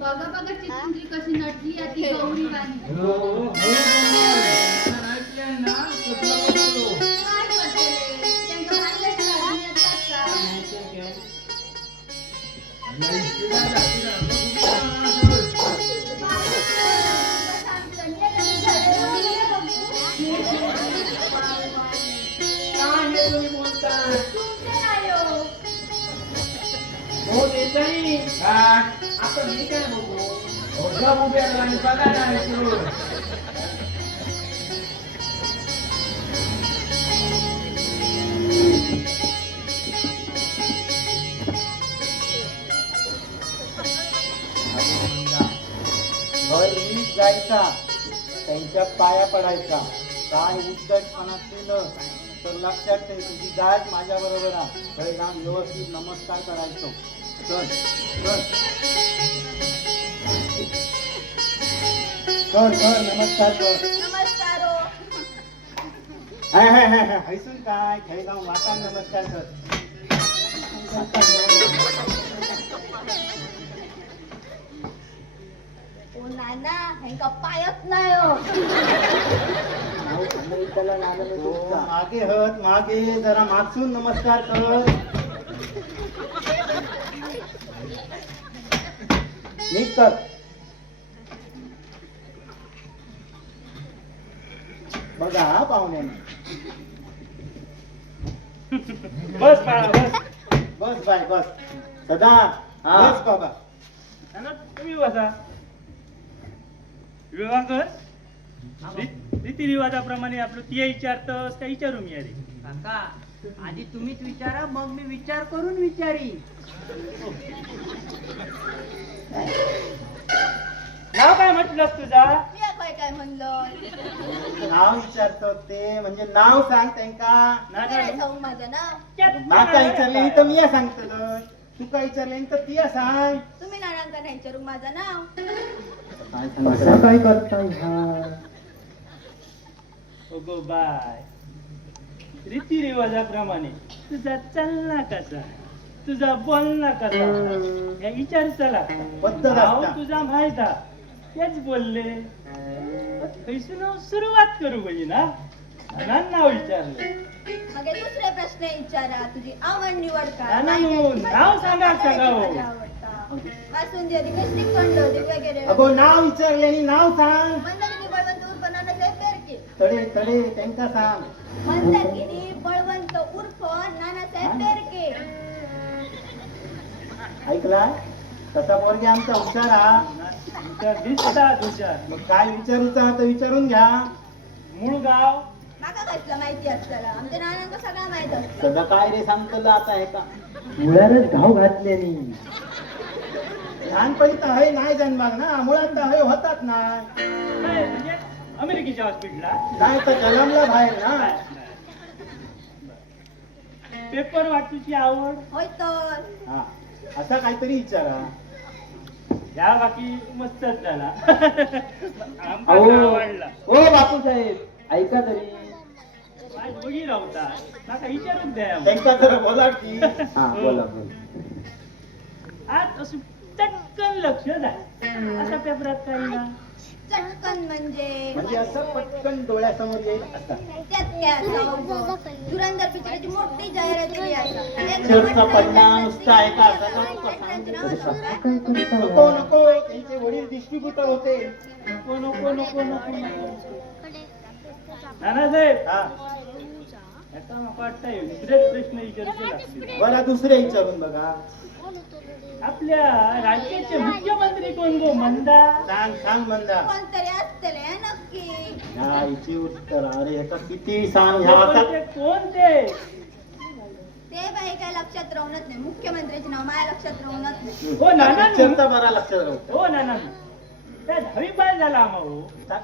बघा बघा चित्रंजी कशी नटली आहे ती गौरी वाणी. काय करते रे? त्यांच्या हातल्यात काढली येतात का? पुजारी काय आता मी काय बघू गप उभे राहा आणि बघा ना हे सुरू. घर नीट जायचा, त्यांच्या पाया पडायचा. काय उद्धटपणा केलं तर लक्षात ठेव, तुझी गाठ माझ्या बरोबर आहे. घरी जाऊन व्यवस्थित नमस्कार करायचो. चल चल कर कर नमस्कार कर. नमस्कार हैसून काय खेळ जाऊन वाटा नमस्कार कर. ओ नाना ह्यांका पायच नाही हो. हो, मागे हत मागे जरा मागसून नमस्कार कर. नीट कर. बघा हा पाहुण्याने. बस बाळा बस बस बाय बस. सदा हा. बस बाबा. नाना, तुम्ही बसा. विवाह कर रीतिरिवाजाप्रमाणे आपलं ती विचारतस का विचारू मी अरे काका आधी तुम्हीच विचारा, मग मी विचार करून विचारी. नाव काय म्हटलंस तुझा? मी काय काय म्हणलं नाव विचारतो ते म्हणजे नाव सांग त्यांका. काय सांगू माझं नाव? माका विचारले तर मी सांगतो. तू काय विचारले तर ती सांग. तुम्ही नानांका नाही विचारू माझं नाव. काय करताय गो बाय रीतिरिवाजाप्रमाणे तुझा चालना कसा, तुझा बोलना कसा या विचार चला. पद्धत नाव असता. तुझा माहित हा, तेच बोलले. कैसून सुरुवात करू बाई ना. नाव विचारलं. मग हे दुसरे प्रश्न विचारा. तुझी आवड निवड काय? नाव सांगा सगळं. माझी आवडता बासुंदी होती का श्रीखंड होती वगैरे. अगो नाव विचारले आणि नाव सांग. मंदाकिनी बळवंत उर्फ नानासाहेब बेरके. तडे तडे त्यांका सांग. मंदाकिनी बळवंत उर्फ नानासाहेब बेरके. ऐकला तसा पोरगी आमचा हुशार हा. दिसता तुझ्या मग काय विचारूचा तर विचारून घ्या. मूळ गाव माका कसलं माहिती असताना आमच्या नानांका सगळं माहित असतं. सगळं काय रे सांगतलं आता हे का. मुळारच घाव घातलेली. लहानपणी तर हे नाही जन्माग ना, मुळात तर हे होतात ना. काय म्हणजे अमेरिकेच्या हॉस्पिटलला नाही तर जन्मला बाहेर ना. पेपर वाचूची आवड होय तर हा असा काहीतरी विचारा. या बाकी मस्तच झाला. आमका आवडला. हो बापू साहेब ऐका तरी. आज बघी राहता नका विचारून द्या. त्यांका जरा बोला की. बोला. आज असं चटकन लक्ष द्या. अशा पेपरात काही ना चटकन म्हणजे असं पटकन डोळ्यासमोर येईल असं. त्यात काय असावं? धुरंधर पिक्चरची मोठी जाहिरात दिली असा. पिक्चरचा पडदा नुसता आहे का असा नको नको. त्यांचे वडील डिस्ट्रीब्युटर होते. नको नको नको नको नानासाहेब हा याचा मला वाटतंय दुसरेच प्रश्न विचारायचे लागतील. बरं दुसरे विचारून बघा. आपल्या राज्याचे मुख्यमंत्री कोण गो मंदा? सांग सांग म्हणता. कोणतरी असतले नक्की. ह्या हिची उत्तर अरे ह्याचा किती सांग. ह्या आता कोणते ते बाई काय लक्षात राहूनच नाही. मुख्यमंत्र्याचे नाव माझ्या लक्षात राहूनच नाही. हो नाना पिक्चरचा बरा लक्षात राहू. हो नाना त्या दहावी पास झाला आम्हा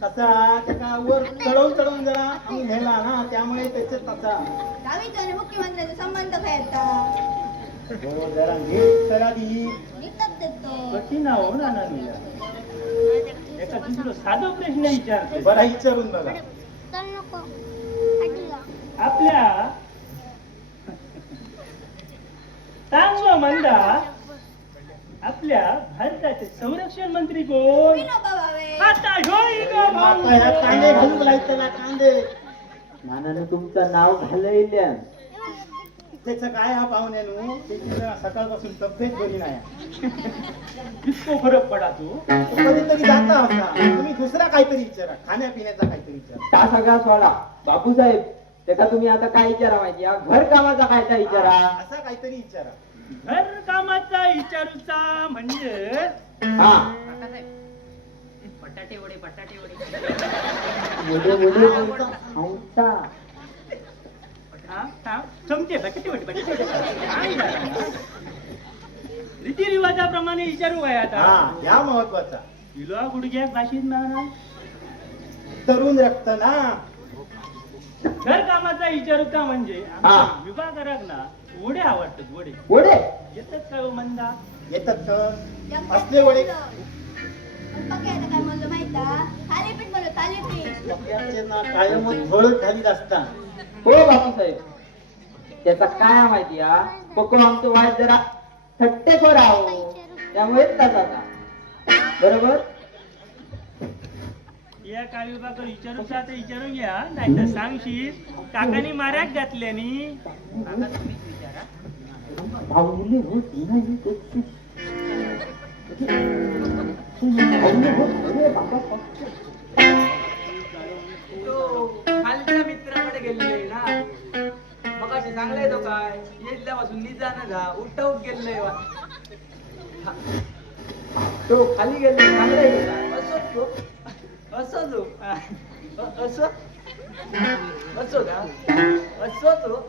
कसा त्याचा वर चढवून जरा आम्ही नेला ना, त्यामुळे त्याचे तसा. दहावीचा आणि मुख्यमंत्र्याचा संबंध काय येतात? हो जरा नीट करा दी. नीटच देतो. कठीण हो नाना एका दुसरं साधं प्रश्न विचारते. बरा विचारून बघा. आपल्या सांग मंदा आपल्या भारताचे संरक्षण मंत्री कोण? विनोबा भावे. आता होय ग भाऊ. आता ह्या कांदे घालून लायचं ना कांदे. नानानं तुमचं नाव घालवल्या. त्याचं काय हा पाहुण्यानु त्याची जरा सकाळपासून तब्येत बरी नाही. इतको फरक पडा तू तो कधीतरी जाता होता. तुम्ही दुसरा काहीतरी विचारा. खाण्यापिण्याचा काहीतरी विचारा. त्या सगळा सोडा. बापूसाहेब त्याचा तुम्ही आता काय विचारा माहिती? घर कामाचा काय त्या विचारा. असा काहीतरी विचारा. घर कामाचा विचारूचा म्हणजे हा बटाटे वडे बटाटे वडे समजे बटाटे वडे बटाटे वडे काय झालं? रीतिरिवाजाप्रमाणे विचारू काय आता हा या महत्वाचा इलो गुडघ्याक भाषेत ना तरुण रक्त ना घर कामाचा विचारूचा म्हणजे हा. विभागाराक ना वडे आवडतात वडे वडे येतात काय हो मंदा येतात तर असले वडे काय म्हणलं माहिती थालीपीठ म्हणलं थालीपीठ पक्याचे ना कायमच झळक घालीत असतात हो बापूसाहेब त्याचा काय माहिती हा कोको आमचं वाईट जरा थट्टेखोर आहो त्यामुळे आता बरोबर या काय विभाग विचारूचा आता विचारून घ्या नाही तर सांगशील काकानी मार्याक घातल्यानी काका तुम्हीच विचारा खालच्या मित्राकडे गेलेले ना मग असे चांगले तो काय येतल्यापासून निजान जा उठवत गेलेले तो खाली गेले चांगले असो तो असो तो असो असो का असो तो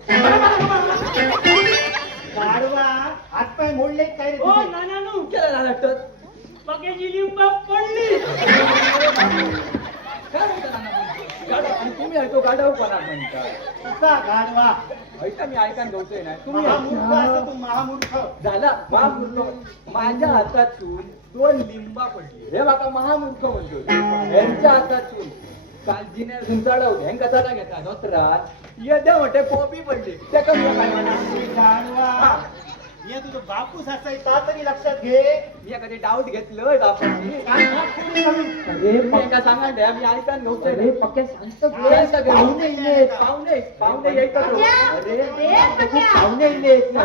गाढवा हातपाय मोडले काय रे ओ तुझे? नानानू केलं ना लटत पक्याची लिंबा पडली काय म्हणता नाना आणि तुम्ही ऐकतो गाडवपणा म्हणता कसा गाढवा ऐका मी ऐकान गवतोय ना तुम्ही महामूर्ख असं तू महामूर्ख झाला महामूर्ख माझ्या हातातून 2 लिंबा पडली हे बाका महामूर्ख म्हणतो यांच्या हातातून काल जिन्यातून चढवले हेंका चढा घेता नोतरात येद्या मोठे पोपी पडली त्या कमी काय म्हणा गाढवा ये तुझं बापूस असाय ता तरी लक्षात घे मी कधी डाऊट घेतलं बापाची काय भाग कोणी कमी? अरे मी सांगा द्या मी ऐकान गवतोय अरे, पक्के सांगतो काय पाहुणे इलेत पाहुणे पाहुणे येतात अरे पाहुणे इलेत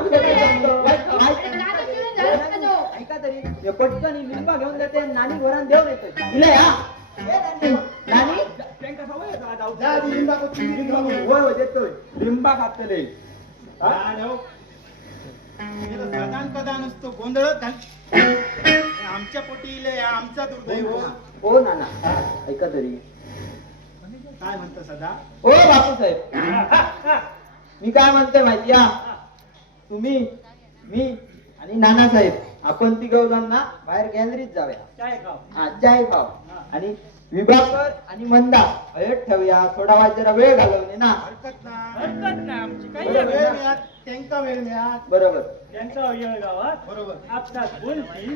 ऐका तरी हे पटकन ही लिंबा घेऊन देते नानी घरात देऊन येतो इले हा नानी त्यांका सवय आहे का डाऊट? जा आधी लिंबा कोथिंबीर घेऊन ये. होय होय देतोय लिंबा खातले गाढव. हे तर सदान कदा नसतो गोंधळत घाल आमच्या पोटी इले आमचा दुर्दैव हो नाना ऐका तरी काय म्हणतो सदा ओ बापूसाहेब मी काय म्हणतोय माहिती हा तुम्ही मी आणि नानासाहेब आपण तिघं जण ना बाहेर गॅलरीत जाऊया काय खाव हा चाय खाव आणि विभाकर आणि मंदा हयत ठेवूया थोडा वेळ जरा वेळ घालवणे ना हरकत ना हरकत ना आमची काही वेळ हरकत मिळात त्यांका वेळ मिळात बरोबर त्यांचा अवयव गावात बरोबर आपसात बोलती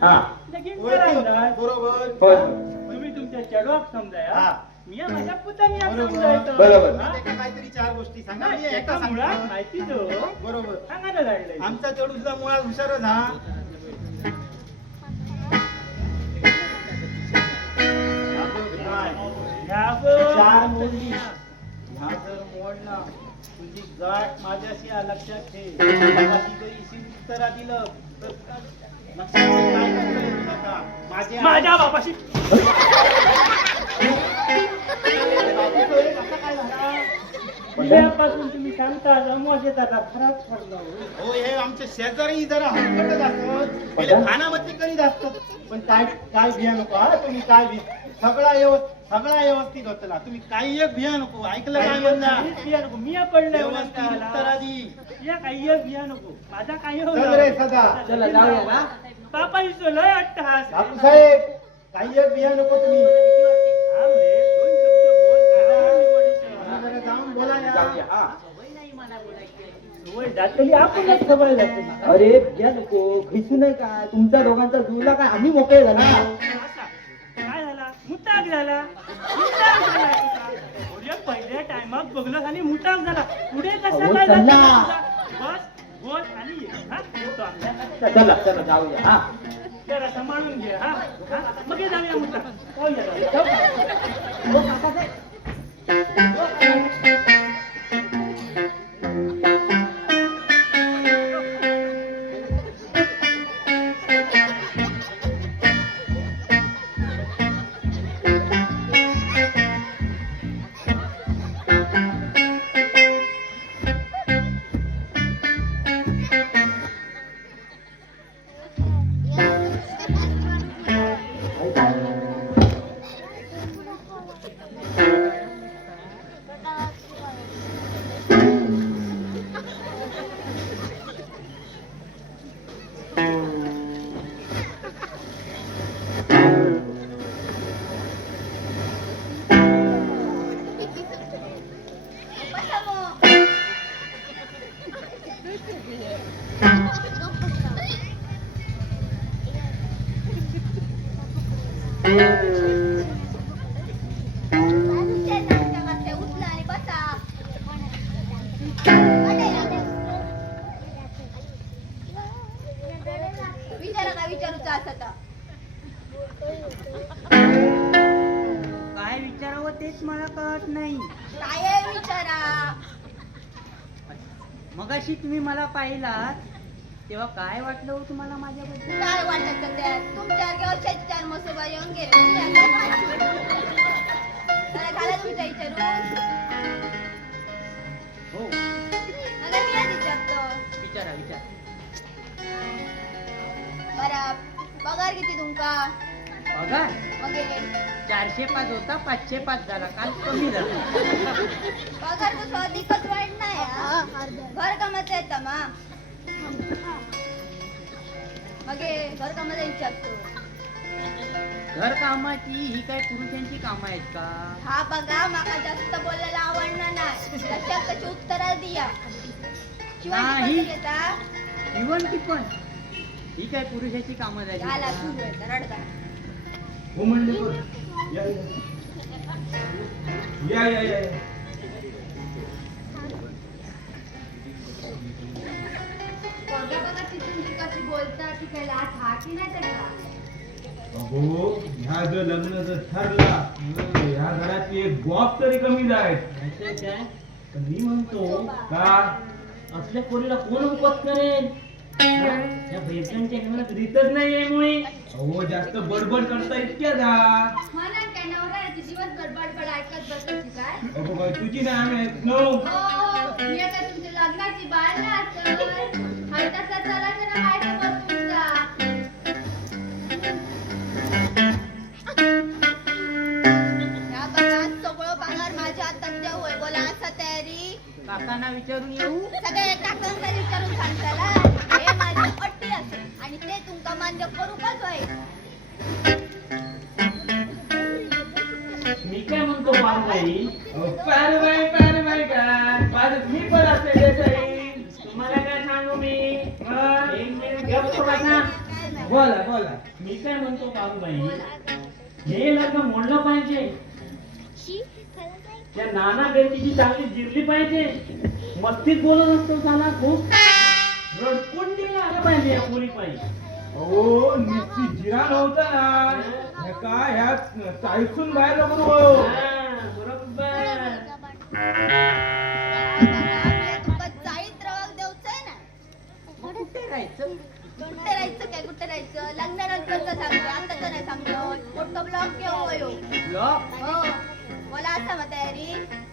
हा लगीन ओळखी करा होती. ना. बरोबर होय तुम्ही तुमच्या चढवाक समजाया हा. मी माझ्या पुतण्या बरोबर. समजायचं बरोबर. हा? त्याच्या काहीतरी 4 गोष्टी सांगा मी एका एका मुळात सांगतो माहिती दो बरोबर सांगायला लागलंय आमचा तेवढं सुद्धा मुळात हुशारच हा ह्या बघ. 4 मोडली ह्या जर मोडला तुझी गाठ माझ्याशी लक्षात ठेव माझी जरी इशी उत्तरा दिलं तर लक्षात ठेव काय करतोय तुला का माझे माझ्या बापाशी असा काय झाला उद्यापासून तुम्ही सांगता जमवाचे त्याचा खराब ठरला हो हे आमचे शेजारी जरा हलकटच असत पहिले खानामती करीत असतात पण काय काय भिया नको हा तुम्ही काय भी सगळा व्यवस्थित होतला तुम्ही काही एक भिया नको ऐकलं काय म्हणणार बिया नको मी पडलंय व्यवस्थित उत्तरा दी या काही एक बिया नको माझा काही हो चल रे सदा चला जाऊया ना बापा इथं लय अट्टहास बापूसाहेब काही एक भिया नको तुम्ही थांब रे, दोन शब्द बोल काय जरा जाऊन बोला या. जाऊया हा सवय दातली आपणच सवय लागते अरे घ्या नको घिसू नाही काय तुमच्या दोघांचा जुळला काय आम्ही मोकळे झाला असा. काय झाला मुताक झाला मुताक झाला तुझा. पहिल्या टायमात बघलं आणि मुताक झाला पुढे कसा अहो, काय झाला चला. तुझा? बस बोल आणि ये. हा? तो आमच्या चला चला जाऊया हा जरा सांभाळून घे हा हा? मग हे जाऊया मुताक जाऊया. उचला आणि बसा. विचारा काय विचारूचा असता. काय विचारावं तेच मला कळत नाही. काय आहे विचारा. मगाशी तुम्ही मला पाहिलात तेव्हा काय वाटलं हो तुम्हाला माझ्याबद्दल? काय वाटायचं त्यात. तुमच्या वर्षाचे 4 मसोबा येऊन गेले. तुम्ही काय झालं तुमच्या विचारून. हो मला मी आधी विचारतो. विचारा विचारा. बरं पगार किती तुमका. पगार मग 405 होता 505 झाला. काल कमी झाला. पगार तर अधिकच वाढणार हा. घर कामाचं येतं मा. मग घर कामाचा विचारतो. घर कामाची ही काय पुरुषांची कामं आहेत का? हा बघा माका जास्त बोलायला आवडणार नाही. लक्षात कशी उत्तर दिया. नाही. शिवाय घेता इवन ती पण ही काय पुरुषाची कामं झाली झाला का? सुरू आहे रडगा. हो म्हणले बरं. या या या या. बघा बघा तिथून ती कशी बोलता. ती काय लाट हा की नाही त्याचा. अहो ह्या जर लग्न जर ठरला ह्या घराची एक बॉब तरी कमी जाईल. माहितीये काय पण मी म्हणतो का असल्या पोरीला कोण उपत करेल? त्या बैरकांच्या घरात रीतच नाहीये मुळे. अहो जास्त बडबड करता इतक्या जा. म्हणा काय नवऱ्याची दिवसभर बडबड ऐकत बसायची काय. अगो बाई तुझी ना आम्ही ऐकलो. हो मी काय तुमच्या लग्नाची बाळ ना असेल. हलताचा चला जरा माहिती बघ तुमचा. या बघा सगळं पगार माझ्या हातात द्या होय. बोला असा तयारी. काकांना विचारून येऊ. सगळे काकांना विचारून सांगताला. हे माझी अट्टी असेल आणि ते तुमका मान्य करू का होय. मी काय म्हणतो पारुबाई, पारुबाई काय माझं मी पण असते देसाई. तुम्हाला काय सांगू मी? हा? एक मिनिट गप्प बसा. बोला बोला. मी काय म्हणतो पारुबाई, हे लग्न मोडलं पाहिजे. त्या नाना गर्दीची चांगली जिरली पाहिजे. मस्तीत बोलत असतो त्याला खूप रडकुंडी आलं पाहिजे या पोरी पाहिजे. अहो निश्चित जिरा नव्हता ना. हे काय ह्या चाळीसून बाहेर नको हा, बोलू. बरोबर. तुमका जाईत रवाक देऊचंय ना. कुठे राहायचं? कुठे राहायचं काय कुठे राहायचं. लग्नानंतरचं सांगतो आता तर नाही सांगतो. मोठं ब्लॉक घेऊ यो. ब्लॉक हो बोला असा मग तयारी.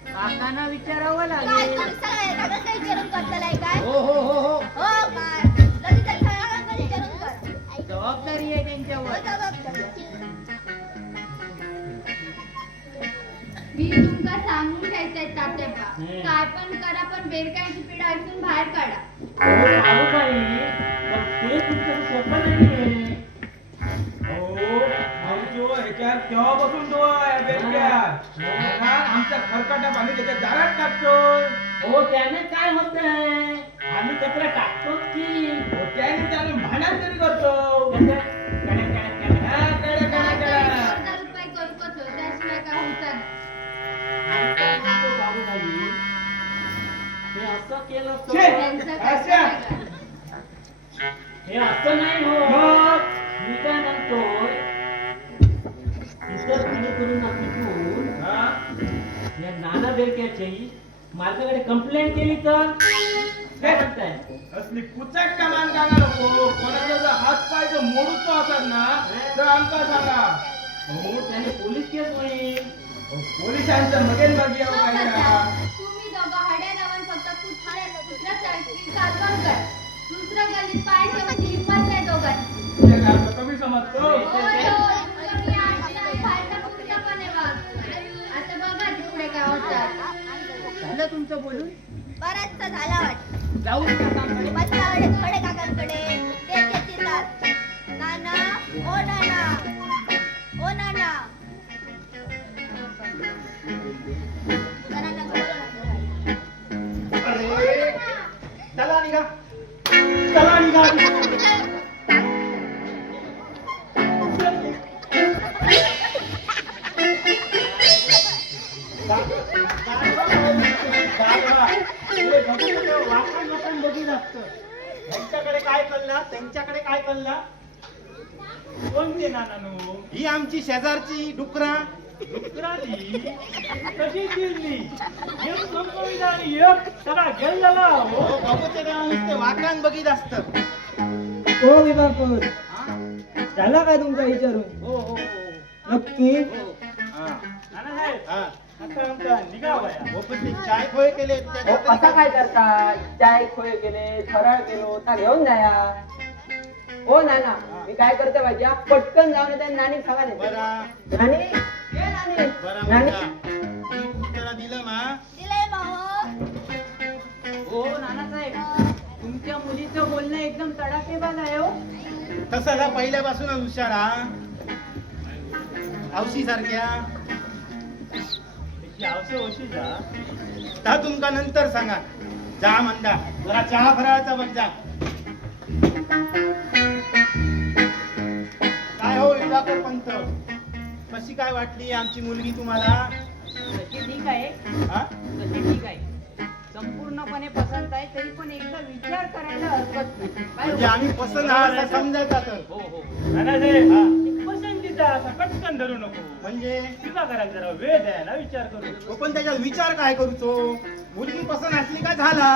काकांना विचारावं काय लागेल. तुम्ही सगळ्या काकांना विचारून करतालाय काय. हो हो हो हो हो काय लगेच त्या सगळ्यांना विचारून कर. जबाबदारी आहे त्यांच्यावर. मी तुमका सांगून घ्यायचंय तात्याबा. काय पण करा पण बेरकांची पिढा इथून बाहेर काढा. हो, पारुबाई, पण ते तुमचं सोपं नाहीये. अहो आमचो ह्याच्यात तेव्हापासून तो आहे बेडक्यात. हा, आमचा खरकाटा पाणी त्याच्या दारात टाकतोय. हो त्याने काय होतंय, आम्ही कचरा टाकतो की त्याने भांडण तरी करतो. त्याच्यात कडक कडक कडक. हा, कडे, कडे, कडे. रुपये करू कसं त्याशिवाय काय होतं. आणि काय म्हणतो बाबूबाई, हे असं केलं तर- छे, अशा. हे असं नाही हो. मग मी काय म्हणतोय, इतर कोणी नसून हा? या नाना बेरक्याची माझ्याकडे कंप्लेंट केली तर काय म्हणताय? असली कुचक कमान काढा नको. कोणाचा जर हात पाय जर मोडूचो असेल ना तर आमका सांगा. हो त्याने पोलीस केस होईल. पोलिसांचं मगेन बाकी यावं काय का? तुम्ही दोघं हड्या लावून फक्त कुठल्या चाळीत कालवण कर. दुसऱ्या गल्लीत पाय ठेवायची हिंमत नाही दोघांची. हे काय आपलं कमी समजतो. होय, होय, तुला मी आजी आणि बायका पुढचा पण आहे बघ. आता बघा ती पुढे काय होतात. झालं तुमचं बोलून? बराचसा झाला वाटतं. जाऊ दे काकांकडे. बसल्याकडे खडे काकांकडे ते येतात. नाना ओ नाना ओ नाना. नानांना बोलव ना. अरे चला निघा, चला निघा. ओ नाना. आमची शेजारची डुकरा डुकराची कशी दिली एक संपविला आणि एक सगळा गेलेला हो. बाबूच्या गावात नुसते वाकड्यान बघित असत. हो विभापूर झाला काय तुमचा विचारून? हो हो नक्की? नानासाहेब हा आता आमचा निघाव आहे. हो, पण ते चाय खोय केले असा काय करता? चाय खोय केले, फराळ केलो, ता घेऊन जाया. हो नाना, मी काय करते पाहिजे पटकन जाऊन येते नानी सांगा देते. बरा नानी ये नानी. बरा नानी त्याला दिलं मा. हो नानासाहेब तुमच्या मुलीचं बोलणं एकदम तडाखेबाज आहे हो. तसा ना पहिल्यापासूनच हुशार हा. औशी सारख्या त्याची आवश्यक होशी जा. ता तुमका नंतर सांगा. जा मंदा जरा चहा फराळाचा बघ जा. काय हो विभाकर पंत, कशी काय वाटली आमची मुलगी तुम्हाला? तशी ठीक आहे, हा? तशी ठीक आहे. संपूर्णपणे पसंत आहे तरी पण एकदा विचार करायला हरकत नाही. काय म्हणजे हो? आम्ही पसंत आहात असं समजायचा तर. हो हो नानासाहेब हा. पसंतीचा असा पटकन धरू नको. म्हणजे विवाह करायला जरा वेळ द्यायला विचार करू. तो पण त्याच्यात विचार काय करूचो? मुलगी पसंत असली का झाला?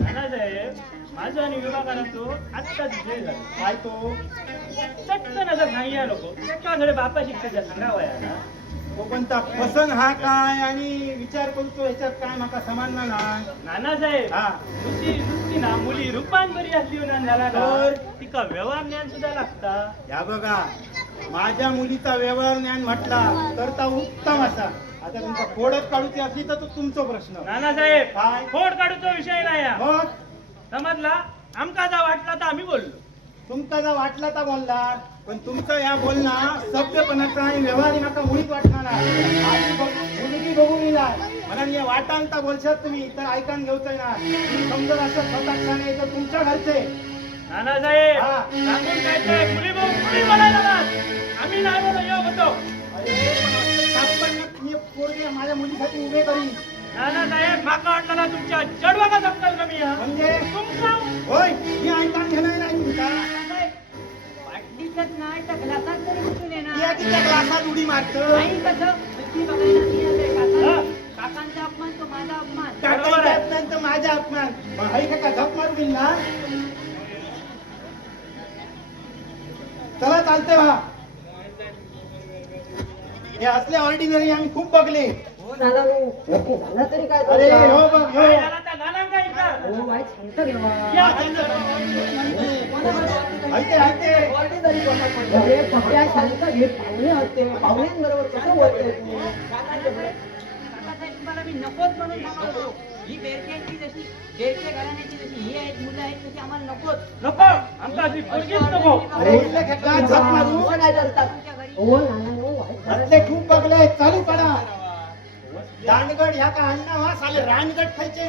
नानासाहेब माझं आणि विवाह करायचो आत्ताच वेळ झाला. काय तो? चटकन असं नाही या नको त्याच्याकडे बापा शिकताच्या सांगावा याला. तो पण ता पसंत हा काय आणि विचार करतो ह्याच्यात काय माका समानना नाही. नानासाहेब हा. नुसती ना मुली रूपान बरी असली होणार झाला तर? का तिका व्यवहार ज्ञान सुद्धा लागता. या बघा, माझ्या मुलीचा व्यवहार ज्ञान म्हटला तर ता उत्तम असा. आता तुमचा फोडच काढूची असली तर तो तुमचा प्रश्न. नानासाहेब काय? फोड काढूचा विषय नाही हा. मग समजला आमका जा वाटला तर आम्ही बोललो. तुमका जर वाटला तर बोलला, पण तुमचं या बोलणं सभ्यपणाचा आणि व्यवहारी माका मुळीच वाटणार नाही. आधी मुलगी बघून येला म्हणून या वाटांता बोलशात तुम्ही तर ऐकान घेऊचंय ना. समजत असं स्वतः छान तर तुमच्या घरचे. नानासाहेब हा. सांगून काय ते मुली बघून मुली बोलायला ना. आम्ही नाही बोललो यो होतो. अरे पण असं छापन्न मी पोरगे माझ्या मुलीसाठी उभे करी. नानासाहेब माका वाटला ना तुमच्या जडवा का जपताल कमी हा. म्हणजे तुमचा होय मी ऐकान घेणार नाही तुमचा. वाटलीचंच नाही तर ग्लासात तरी कुठून या येणार? किती क्लासात उडी मारतं. नाही कसं मुलगी बघायला मी आलोय. काकांचा अपमान तो माझा अपमान. काकांच्या अपमान तर माझा अपमान. मग हाय का झप मारू दिल ना. चला चालते व्हा. हे असले ऑर्डिनरी आम्ही खूप बघले. हो नाना नक्की झाला तरी काय अरे तुमचा? हो बघ काय हो. झाला त्या नानांका ऐका. हो वाईट सांगता घेवा. या. ऐकते ऐकते. अरे पप्या शांत घे, पाहुणे होते पाहुण्यांबरोबर कसं बोलतोय तू? काकासाहेब तुम्हाला मी नकोच म्हणून सांगतो. ही बेरक्यांची जशी बेरके घराण्याची जशी ही आहेत मुलं आहेत तशी आम्हाला नकोच. नको आमका अशी पोरगीच नको. अरे इथले खेकडा झप मारू. असं काय करतात? हो नाना हो वाईट झालं. असले खूप बघले. चालू करा. दांडगड ह्या का अण्णा वा साले रानगड खायचे.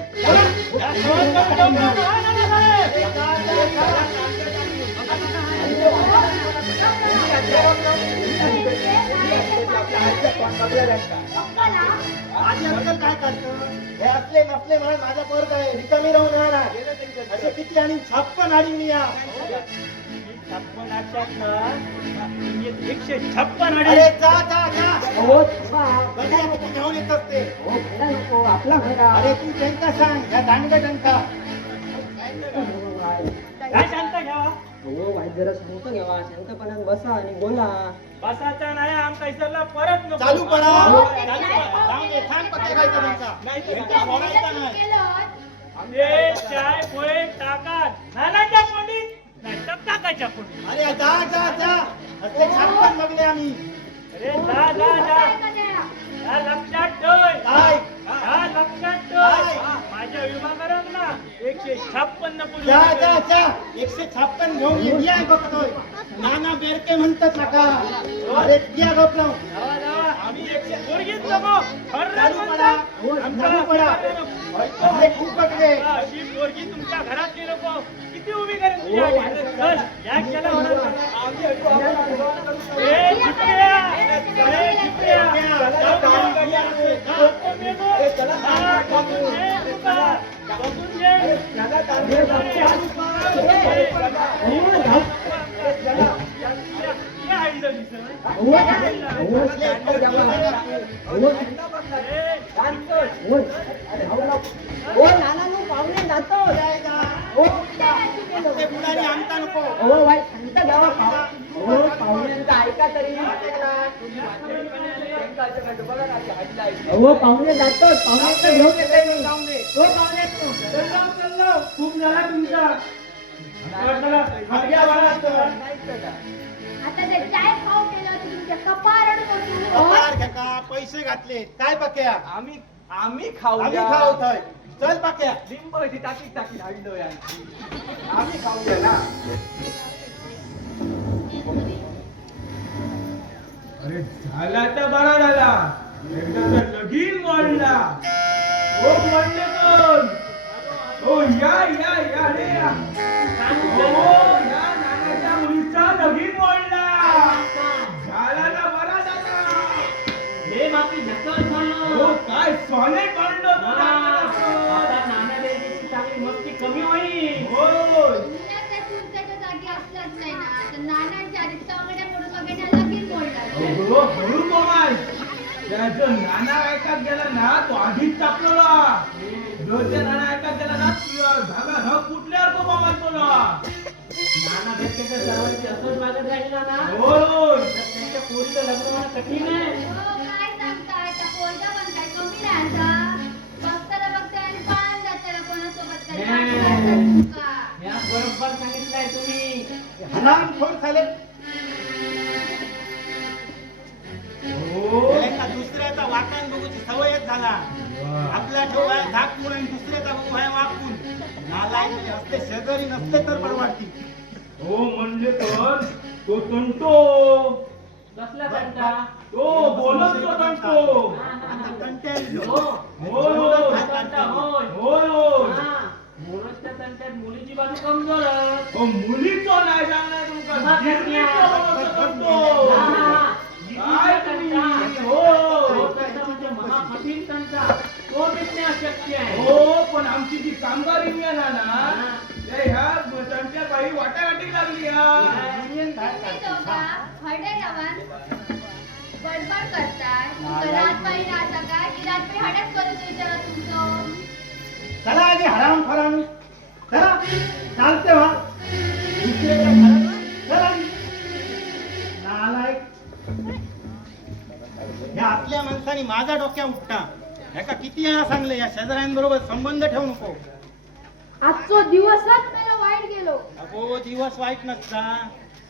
आधी अक्कल काय करतं? हे असले नसले म्हणून माझा पोरगा आहे रिकामी राहून येणार. असे किती आणि 56 आडी या. 156 अरे जा जा जा. हो थांबा. बघा नको घेऊन येत असते. हो घरा नको आपला घरा. अरे तू त्यांना सांग या दांडगडांका. काय शांत घ्यावा. हो वाईट जरा शांत घेवा. शांतपणात बसा आणि बोला. बसाचा नाही आमका इसरला परत नको. चालू पडा. हो, चालू पडा. जाऊ दे, थांब पक्के काय त्यांचा. त्यांचा बोलायचा नाही. आमचे चाय पोहे टाकात नानाच्या कोंडीत नाही तर टाकायच्या कोंडीत. अरे जा जा जा. असले 56 बघले आम्ही. अरे जा जा जा. या लक्षात ठेव. काय? या लक्षात काय? ठेव. माझ्या विभागात ना 156 पुरुष जा जा आहेत. जा. 156 घेऊन ये. या बघतोय. नाना बेरके म्हणतात नका. अरे या गपलाव. जावा, जावा. आम्ही 100 पोरगीच नको. खरं चालू पडा. आमच्या चालू पडा. विभागाला असले खूप बघले. अशी पोरगी तुमच्या घरातली नको किती उभी करेल तुझ्या आधी? चल, या केलं म्हणून. ए, चिपळ्या! ए, चिपळ्या! बघून ये गो. हा, बघून ये तुका. बघून ये. या आईला दिसलं. ओ नाना नु पाहुणे जातो ओ ते पुढारी आमचा नको. ओ वाईट शांत घ्यावा ओ पाहुण्यांचं ऐका तरी ओ पाहुणे जातो पाहुण्याचं घेऊन येते मी ओ पाहुणे खूप झाला तुमचा आता ते चाय खाऊ केलं तर तुमच्या कपाळ होतो पगार घ्या का पैसे घातले काय पक्या आम्ही आम्ही खाऊया खाऊ थंय चल पक्या लिंब ती टाकी टाकी हाडलो यांची आम्ही खाऊया ना अरे झाला तर बरा झाला एकदा तर लगीन मोडला हो म्हणले कोण हो या या या रे या हो या नानाच्या मुलीचा लगीन मोडला झाला तर बरा झाला हे माती नक्कल झालं हो काय सोने काढलो तुला आता नाना बेबीची चांगली मस्ती कमी होईल हो पुण्याच्या चुलत्याच्या जागी असलाच नाही ना तर नानांच्या आधी तगड्या पडून वगैरे लगीन बोलणार हो हळू बोल त्याचं नाना ऐकत गेला ना तो आधीच टाकलेला जोच्या नाना ऐकत गेला ना धागा न कुठल्यावर तो मामाल तुला नाना बेबीच्या सर्वांची असंच वागत राहिला ना हो तर त्यांच्या पोरीचं लग्न होणं कठीण आहे हो, काय सांगताय त्या पोरगा पण काय कमी नाही आता बघताना बघताय आणि पान जाताना कोणासोबत तरी वाटलं तुका. या बरोबर सांगितलंय तुम्ही हरामखोर झाले हो त्याला दुसऱ्याचा वाकान बघूची सवयच झाला आपल्या डोळ्यात धाक म्हणून दुसऱ्याचा बघू आहे वाकून नालायक असते शेजारी नसते तर परवाडती हो म्हणले तर तो तंटो कसला कंटा तो बोलत तो तंटो आता कंटेल हो हो कंटा होय हो हा, म्हणूनच त्या कंट्यात मुलीची बाजू कमजोर आहे. हो मुलीचो नाही सांगणार तुमका गिरणीचो बोलत तो तंटो हा, हा, हा. काय तुम्ही तो हो कंटा म्हणजे महाकठीण कंटा तो दिसणे अशक्य आहे हो पण आमची जी कामगार युनियन आहे ना त्या ह्या त्यांच्या काही वाटाघाटी लागली तुम्ही दोघा हडे रवान बडबड करताय तुमचं रातपाई राहता काय की रातपाई हडच करू विचारा तुमचं चला आधी हराम फराम चला चालते व्हा दुसऱ्याच्या घरात चला नालायक या आपल्या माणसाने माझा डोक्या उठता ह्याका किती वेळा सांगले या शेजाऱ्यांबरोबर संबंध ठेवू नको आजचो दिवसच मला वाईट गेलो अगो दिवस वाईट नसता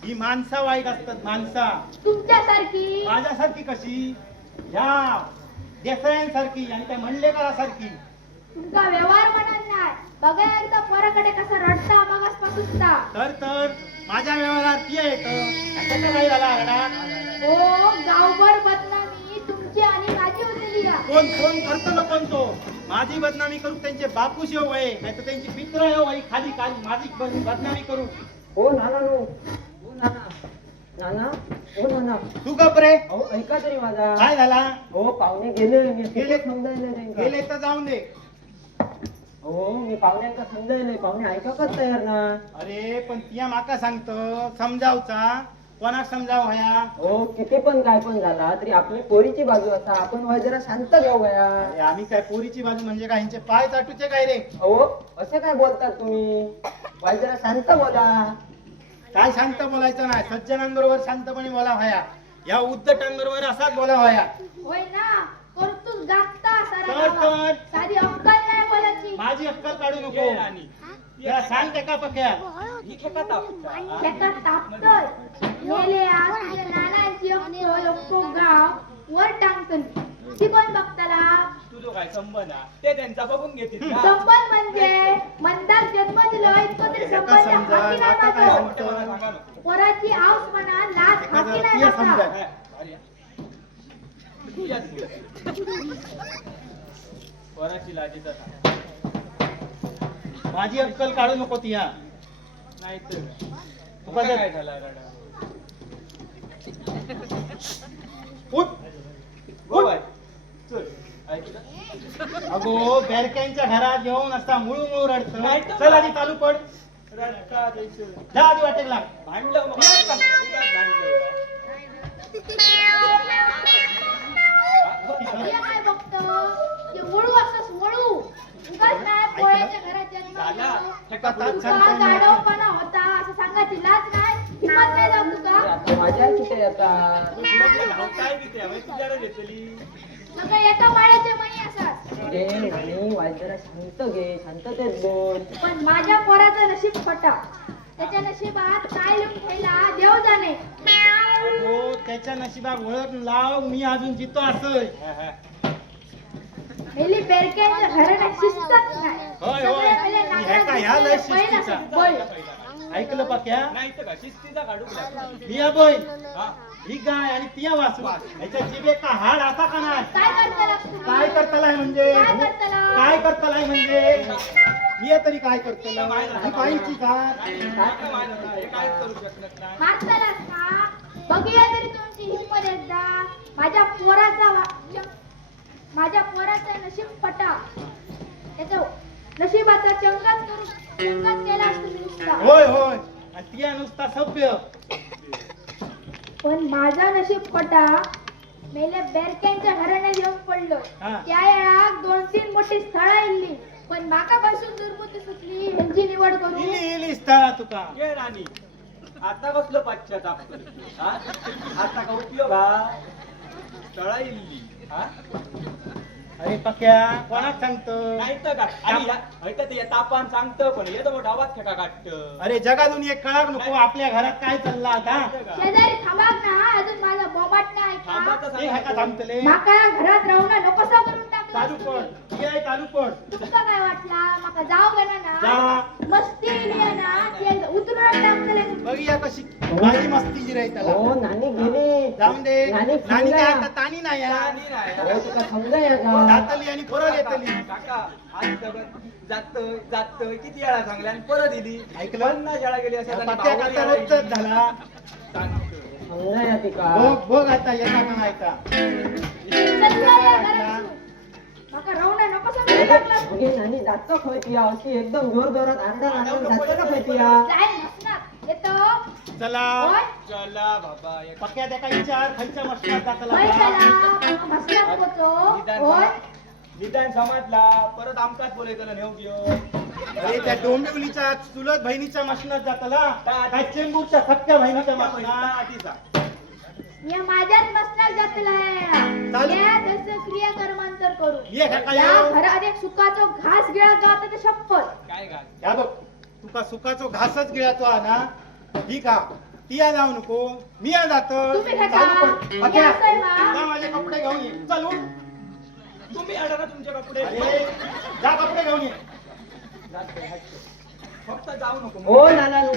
ही माणसा वाईट असतात माणसा तुमच्यासारखी माझ्यासारखी कशी ह्या देसायांसारखी आणि त्या मंडलेकरासारखी तुमचा व्यवहार म्हणत नाही बघा एकदा पोराकडे कसा रडता मागासपासून तर माझ्या व्यवहारात ती येत असं काय झाला हरडा हो गावभर बदनामी तुमची आणि माझी होती कोण कोण करतो ना कोण तो माझी बदनामी करू त्यांचे बापूस येऊ वय नाही तर त्यांची मित्र येऊ वय खाली खाली माझी बदनामी करू हो नाना नो हो नाना नाना हो नाना तू गप रे अहो ऐका तरी माझा काय झाला हो पाहुणे गेले मी गेले? समजायला त्यांना गेले तर जाऊन दे हो मी पाहुण्यांका समजायला पाहुणे ऐकाकच तयार ना अरे पण तिया माका सांगतो समजावचा कोणाक समजाव हया हो किती पण काय पण झाला तरी आपली पोरीची बाजू असा आपण वय जरा शांत घेऊया अरे आम्ही काय पोरीची बाजू म्हणजे काय ह्यांचे पाय चाटूचे काय रे हो असे काय बोलतात तुम्ही वय जरा शांत बोला काय शांत बोलायचं नाही सज्जनांबरोबर शांतपणे बोला व्हाया या उद्धटांबरोबर असाच बोला व्हाया होय ना करतूच गागता सारा तर, गावात. तर. साधी अक्कल नाही बोलायची माझी अक्कल काढू नको त्याला सांग त्या का पक्या ही खेका तापता एका तापतय मेले आज तुझ्या नानाची अक्कल अक्को गाव वर टांगतली ती पण बघताला तुझं काय संबंध हा? ते त्यांचा बघून घेतील ना. संबंध म्हणजे मंदाक जन्म दिलं इतकं तरी एका संबंध समजा, हाती नाही आता काय माझं. म्हणतो? मला सांगा नको. पोराची आऊस म्हणा लाज एका हाती जरा नाही ती माझा. समजा. काय? अरे. तुझ्याच मुलं. पोराची लाजीचा सांग. माझी अक्कल काढू नको तिया नाही तर तुका काय झाला रडा उठ हो बाय चल ऐकलं अगो बेरक्यांच्या घरात येऊन असता मुळू मुळू रडत नाही तर चल आधी चालू पड रडका द्यायचं. जा आधी वाटेल लाग भांडलं मग. उगाच भांडलं. तुका ताच तुका सांगतोय मी. गाढवपणा होता असं सांगायची लाज नाही हिंमत नाही जाऊ तुका आता माझ्या किती आता काय किती आहे तुझ्याकडे घेतली सगळे एका वाड्याचे मणी असतात घे नानी वाईट जरा शांत घे शांततेत बोल पण माझ्या पोराचं नशीब फटा त्याच्या नशिबात काय लिहून ठेवला देव जाणे हो त्याच्या नशिबात ओळख लाव मी अजून जितो असय मेली बेरकेच्या घराला शिस्तच नाही होय, होय. सगळे मेले मी ह्याका ह्या लय नाकाला बैल शिस्तीचा. असतात, बैल. ऐकलं पक्या नाही तर का शिस्तीचा काढू ही बैल हा ही गाय आणि ती वासू ह्याच्या जिभे का हाड असा का नाही काय करताला तुम्ही? काय करतलाय म्हणजे काय करताला? काय करतलाय म्हणजे मी तरी काय करतला ही बाईची का हे काय करू शकत नाही मारतालास का बघूया तरी तुमची हिंमत एकदा माझ्या पोराचा नशीब फटा त्याच्या नशिबाचा चंगच केला असतो नुसता होय होय आणि ती नुसता सभ्य पण माझा नशीब फटा मेल्या बेरक्यांच्या घराने येऊन पडलो हा. त्या वेळाक 2-3 मोठी स्थळं इल्ली पण माका पासून दुर्बुद्धी सुटली ह्यांची निवड करू इली स्थळा तुका ये राणी आता कसलं पश्चाताप करते, हा? आता का उपयोग हा तळा इल्ली हा अरे पक्या कोणाक सांगतो नाही तर का आणि हयतं ते तापान सांगतं पण हे तर मोठा आवाज खेका काढत अरे जगातून एक कळाक नको आपल्या घरात काय चालला आता शेजारी थांबाक ना अजून माझा बोबाट नाही का थांबाचं ते ह्याका थांबतले माका या घरात राहून नकोसा करून चालू टाकला पड ही आहे चालू पड तुमका काय वाटला माका जाऊ गेला ना जा. मस्ती इली आहे ना ती उतरून टाकतले बघूया कशी माझी मस्ती जी राही त्याला हो नानी गेली जाऊन दे नानी नानी काय सांगा. आता ताणी नाही आहे. आणि नाही हो तुका समजा या का जातली आणि परत येतली काका आज जातोय जातोय किती वेळा सांगले आणि परत दिली ऐकलं? 50 वेळा गेली असेल आणि पक्या भाऊ आता वेळा रोजच गेली. झाला सांगतोय. समजा या तिका बघ बघ आता येता का नाही का चल या घरात माका राहून नकोसा करून टाकला अगे नानी जातो खय तिया अशी एकदम जोर जोरात आरडा आरडा जातो का खय तिया जाय नसणार येतो चला होय चला बाबा एक पक्या त्या काही विचार खालच्या मशनात जातला होय चला मसल्यात पोचो होय निदान समाजला परत आमकाच बोलायचं नेऊ घेऊ अरे त्या डोंबिवलीच्या चुलत बहिणीच्या मशनात जातला काय चेंबूरच्या सख्या बहिणीच्या मशनात मी माझ्याच मसल्यात जातला चालू. या तसं क्रिया कर्मांतर करू ये का काय या येऊ? घरात एक सुकाचो घास गिळा गावता ते शपथ काय घाल या बघ तुका सुखाचो घासच गिळातो हा ना ठीक हा ती या जाऊ नको मी या जातो तुम्ही खाता. चालू पड. मी पक्या, असंय वा. जा माझे कपडे घेऊन ये चालू तुम्ही आला ना तुमच्या कपडे अरे जा कपडे घेऊन ये जातोय, हटतोय. फक्त जाऊ नको हो नाना हो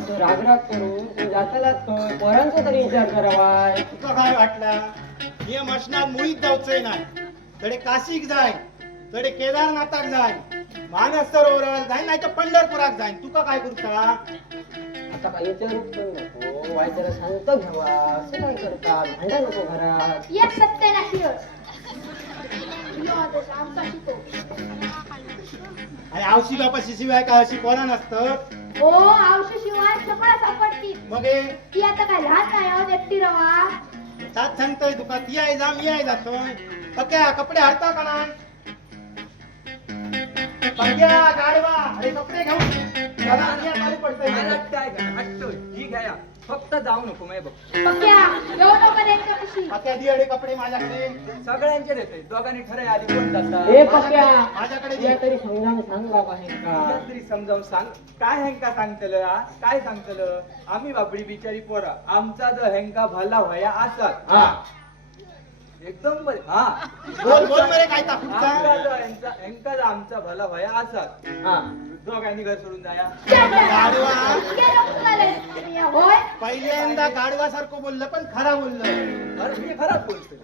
तो रागराग करून तू जातालाच खय पोरांचा तरी विचार करावाय तुका काय वाटला हे मशनात मुळीच जाऊचंय नाही तडे काशीक जाय तडे केदारनाथाक जाय मानस सरोवरात जाय नाही तर पंढरपुराक जाय तुका काय करूचा आता काय विचारूच पण नको वाईट जरा शांत घ्यावा असं काय करतात भांडा नको घरात एक सत्य नाही आमचा शिको आणि आवशी बापाशी शिवाय का अशी पोरा नसतं ओ औषध शिवाय सगळं सापडती मग हे ती आता काय लहान नाही आहोत एकटी रवा तात सांगतोय तुका ती आहे जा मी आहे जातोय पक्या कपडे हरता का नाही पक्या गाडवा अरे कपडे घेऊन चला, मी आता पडतोय काय हटतोय ही घ्या फक्त जाऊ नको मी बघ पक्या येऊ नको त्यांच्यापाशी पक्या दी अडे कपडे माझ्याकडे सगळ्यांचे देते दोघांनी ठरय आधी कोण जातात ए पक्या माझ्याकडे या तरी समजावून सांग बाबा हे तुला का तरी समजावून सांग काय हेंका सांगतलं हा? काय सांगतलं आम्ही बाबडी बिचारी पोरा आमचा जर हेंका भला व्हाया असत हा एकदम बरे हा बोल बोल मरे काय आमचा ताकूचा जर हेंका जर आमचा भला व्हाया असत हा दोघांनी घर सोडून जाया होय पहिल्यांदा गाडवासारखं बोललं पण खरा बोललं अरे मी खराब बोलतोय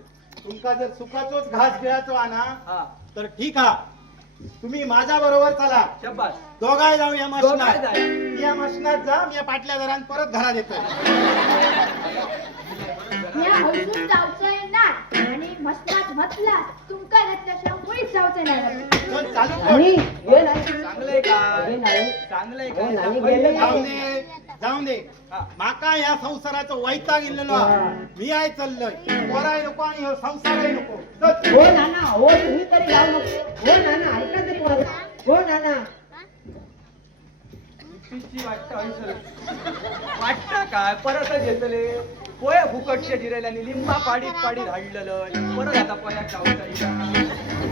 तुमका जर सुखाचोच घास गिळाचो आणा हा तर ठीक हा तुम्ही माझ्या बरोबर चला शब्बास दोघाय जाऊ या दोघाय मशनात जाय. या मशनात जा मी या पाटल्या दरान परत घरात येतो या हळसून जाऊचंय नाही आणि मसनात म्हटला तुमका घातल्याशिवाय मुळीच जाऊचंय नाही चल, चालू नानी कर. ये नाही चांगलंय का अरे नाही चांगलंय हो, का नानी गेले. जाऊन दे जाऊन दे हा. माका या संसाराचं वैताग गेलेलो हा. मी आहे चाललोय पोराय नको आणि ह्यो संसारही नको चल. हो नाना हो तुम्ही तरी जाऊ नको हो नाना ऐका तरी माझं हो नाना पिशी वाटतं हयसर वाटतं काय परतच येतले पोया फुकटचे जिरेल्याने लिंबा पाडीत पाडीत हाडलेलं परत आता पोया चावता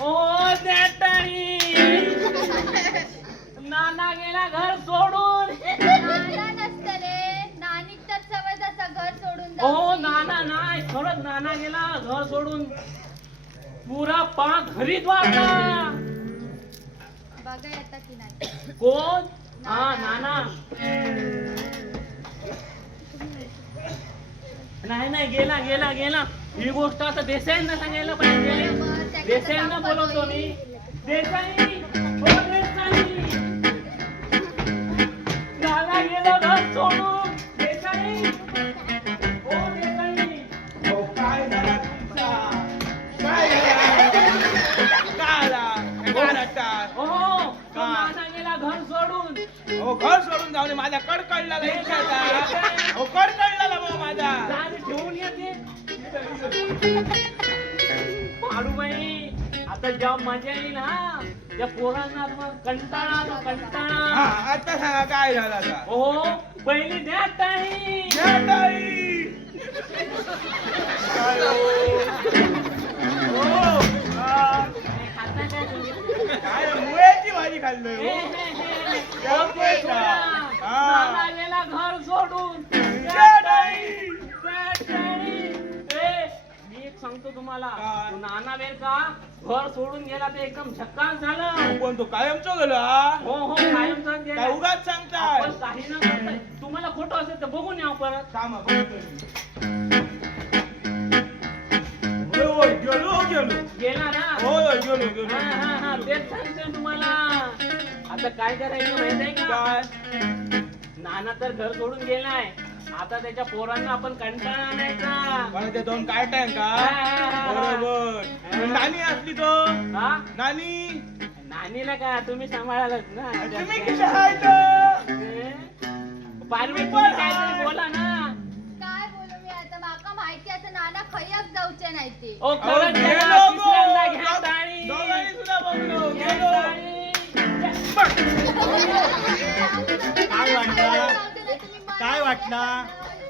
ओ देटाणी नाना गेला घर सोडून नाना नसतले नानीक तर सवय जसा घर सोडून ओ जाऊची. नाना नाही खरंच नाना गेला घर सोडून पुरा पाक हरिद्वारला बघा येता की नाही कोण हा नाना नाही नाही गेला गेला गेला ही गोष्ट आता देसाईंना सांगायला पाहिजे देसाईंना बोलवतो मी देसाई ओ देसाई नाना गेला घर सोडून देसाई ओ देसाई अहो, काय झाला तुमचा काय झाला काय आला काय रडतात? ओ तो नाना गेला घर सोडून अहो घर सोडून जाऊ दे माझा कडकडला अहो कडकडला भाऊ माझा गाडी घेऊन येते पाडूबाई आता जेव्हा मजा येईल हा त्या पोरांना मग कंटाळा आला, हा कंटाळा आता सांगा काय झालं आता हो पहिली द्या ताई या ताई. काय हो? हा. खाता काय तुम्ही? काय मुळ्याची भाजी खाल्लोय हे, हो. हे, हे. त्या ओके, मुळेचा. सोडा. हा. नाना गेला घर सोडून या ताई. त्या ताई. ए, मी एक सांगतो तुम्हाला काय? तो नाना बेर का घर सोडून गेला ते एकदम झक्कास झालं कोण तो कायमचो गेलो हा? हो हो कायम सांग काय उगाच सांगताय आपण काही न करता तुम्हाला खोटं असेल तर बघून या परत थांबा, बघतो मी. होय, होय, गेलो गेलो गेला ना होय होय, गेलो गेलो हा हा हा तेच सांगतोय तुम्हाला आता काय करायचं माहित आहे का काय नाना तर घर सोडून गेलाय आता त्याच्या पोरांना आपण कंटाळा आणायचा मला ते दोन काय टाइम का बरोबर नानी असली तो हा नानी नानीला का तुम्ही सांभाळालच ना तुम्ही किती आहे तर? पारवी तुम्ही काहीतरी बोला ना काय बोलू मी आता माका माहिती आता नाना खयक जाऊचे नाही ते ओ अहो, खरंच गेलो गेला, गो. तिसऱ्यांदा घ्या ताळी. दोघांनी सुद्धा बघलो घ्या गेलो ताळी. काय वाटला काय वाटला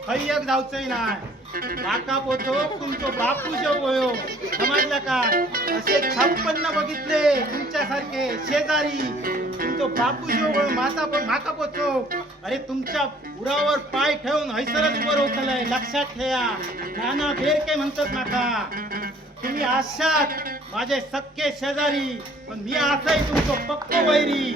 खय्यक जाऊचंय नाही काका पोतो तुमचो बापू जेवयो समजलं काय असे 56 बघितले तुमच्यासारखे शेजारी तुमचो बापू जेवळ माका पोचो अरे तुमच्या उरावर पाय ठेवून हैसरच उभं रोखलंय लक्षात ठेवा नाना बेरके म्हणतात नाका तुम्ही आशात माझे सक्के शेजारी पण मी असंही तुमचो पक्क वैरी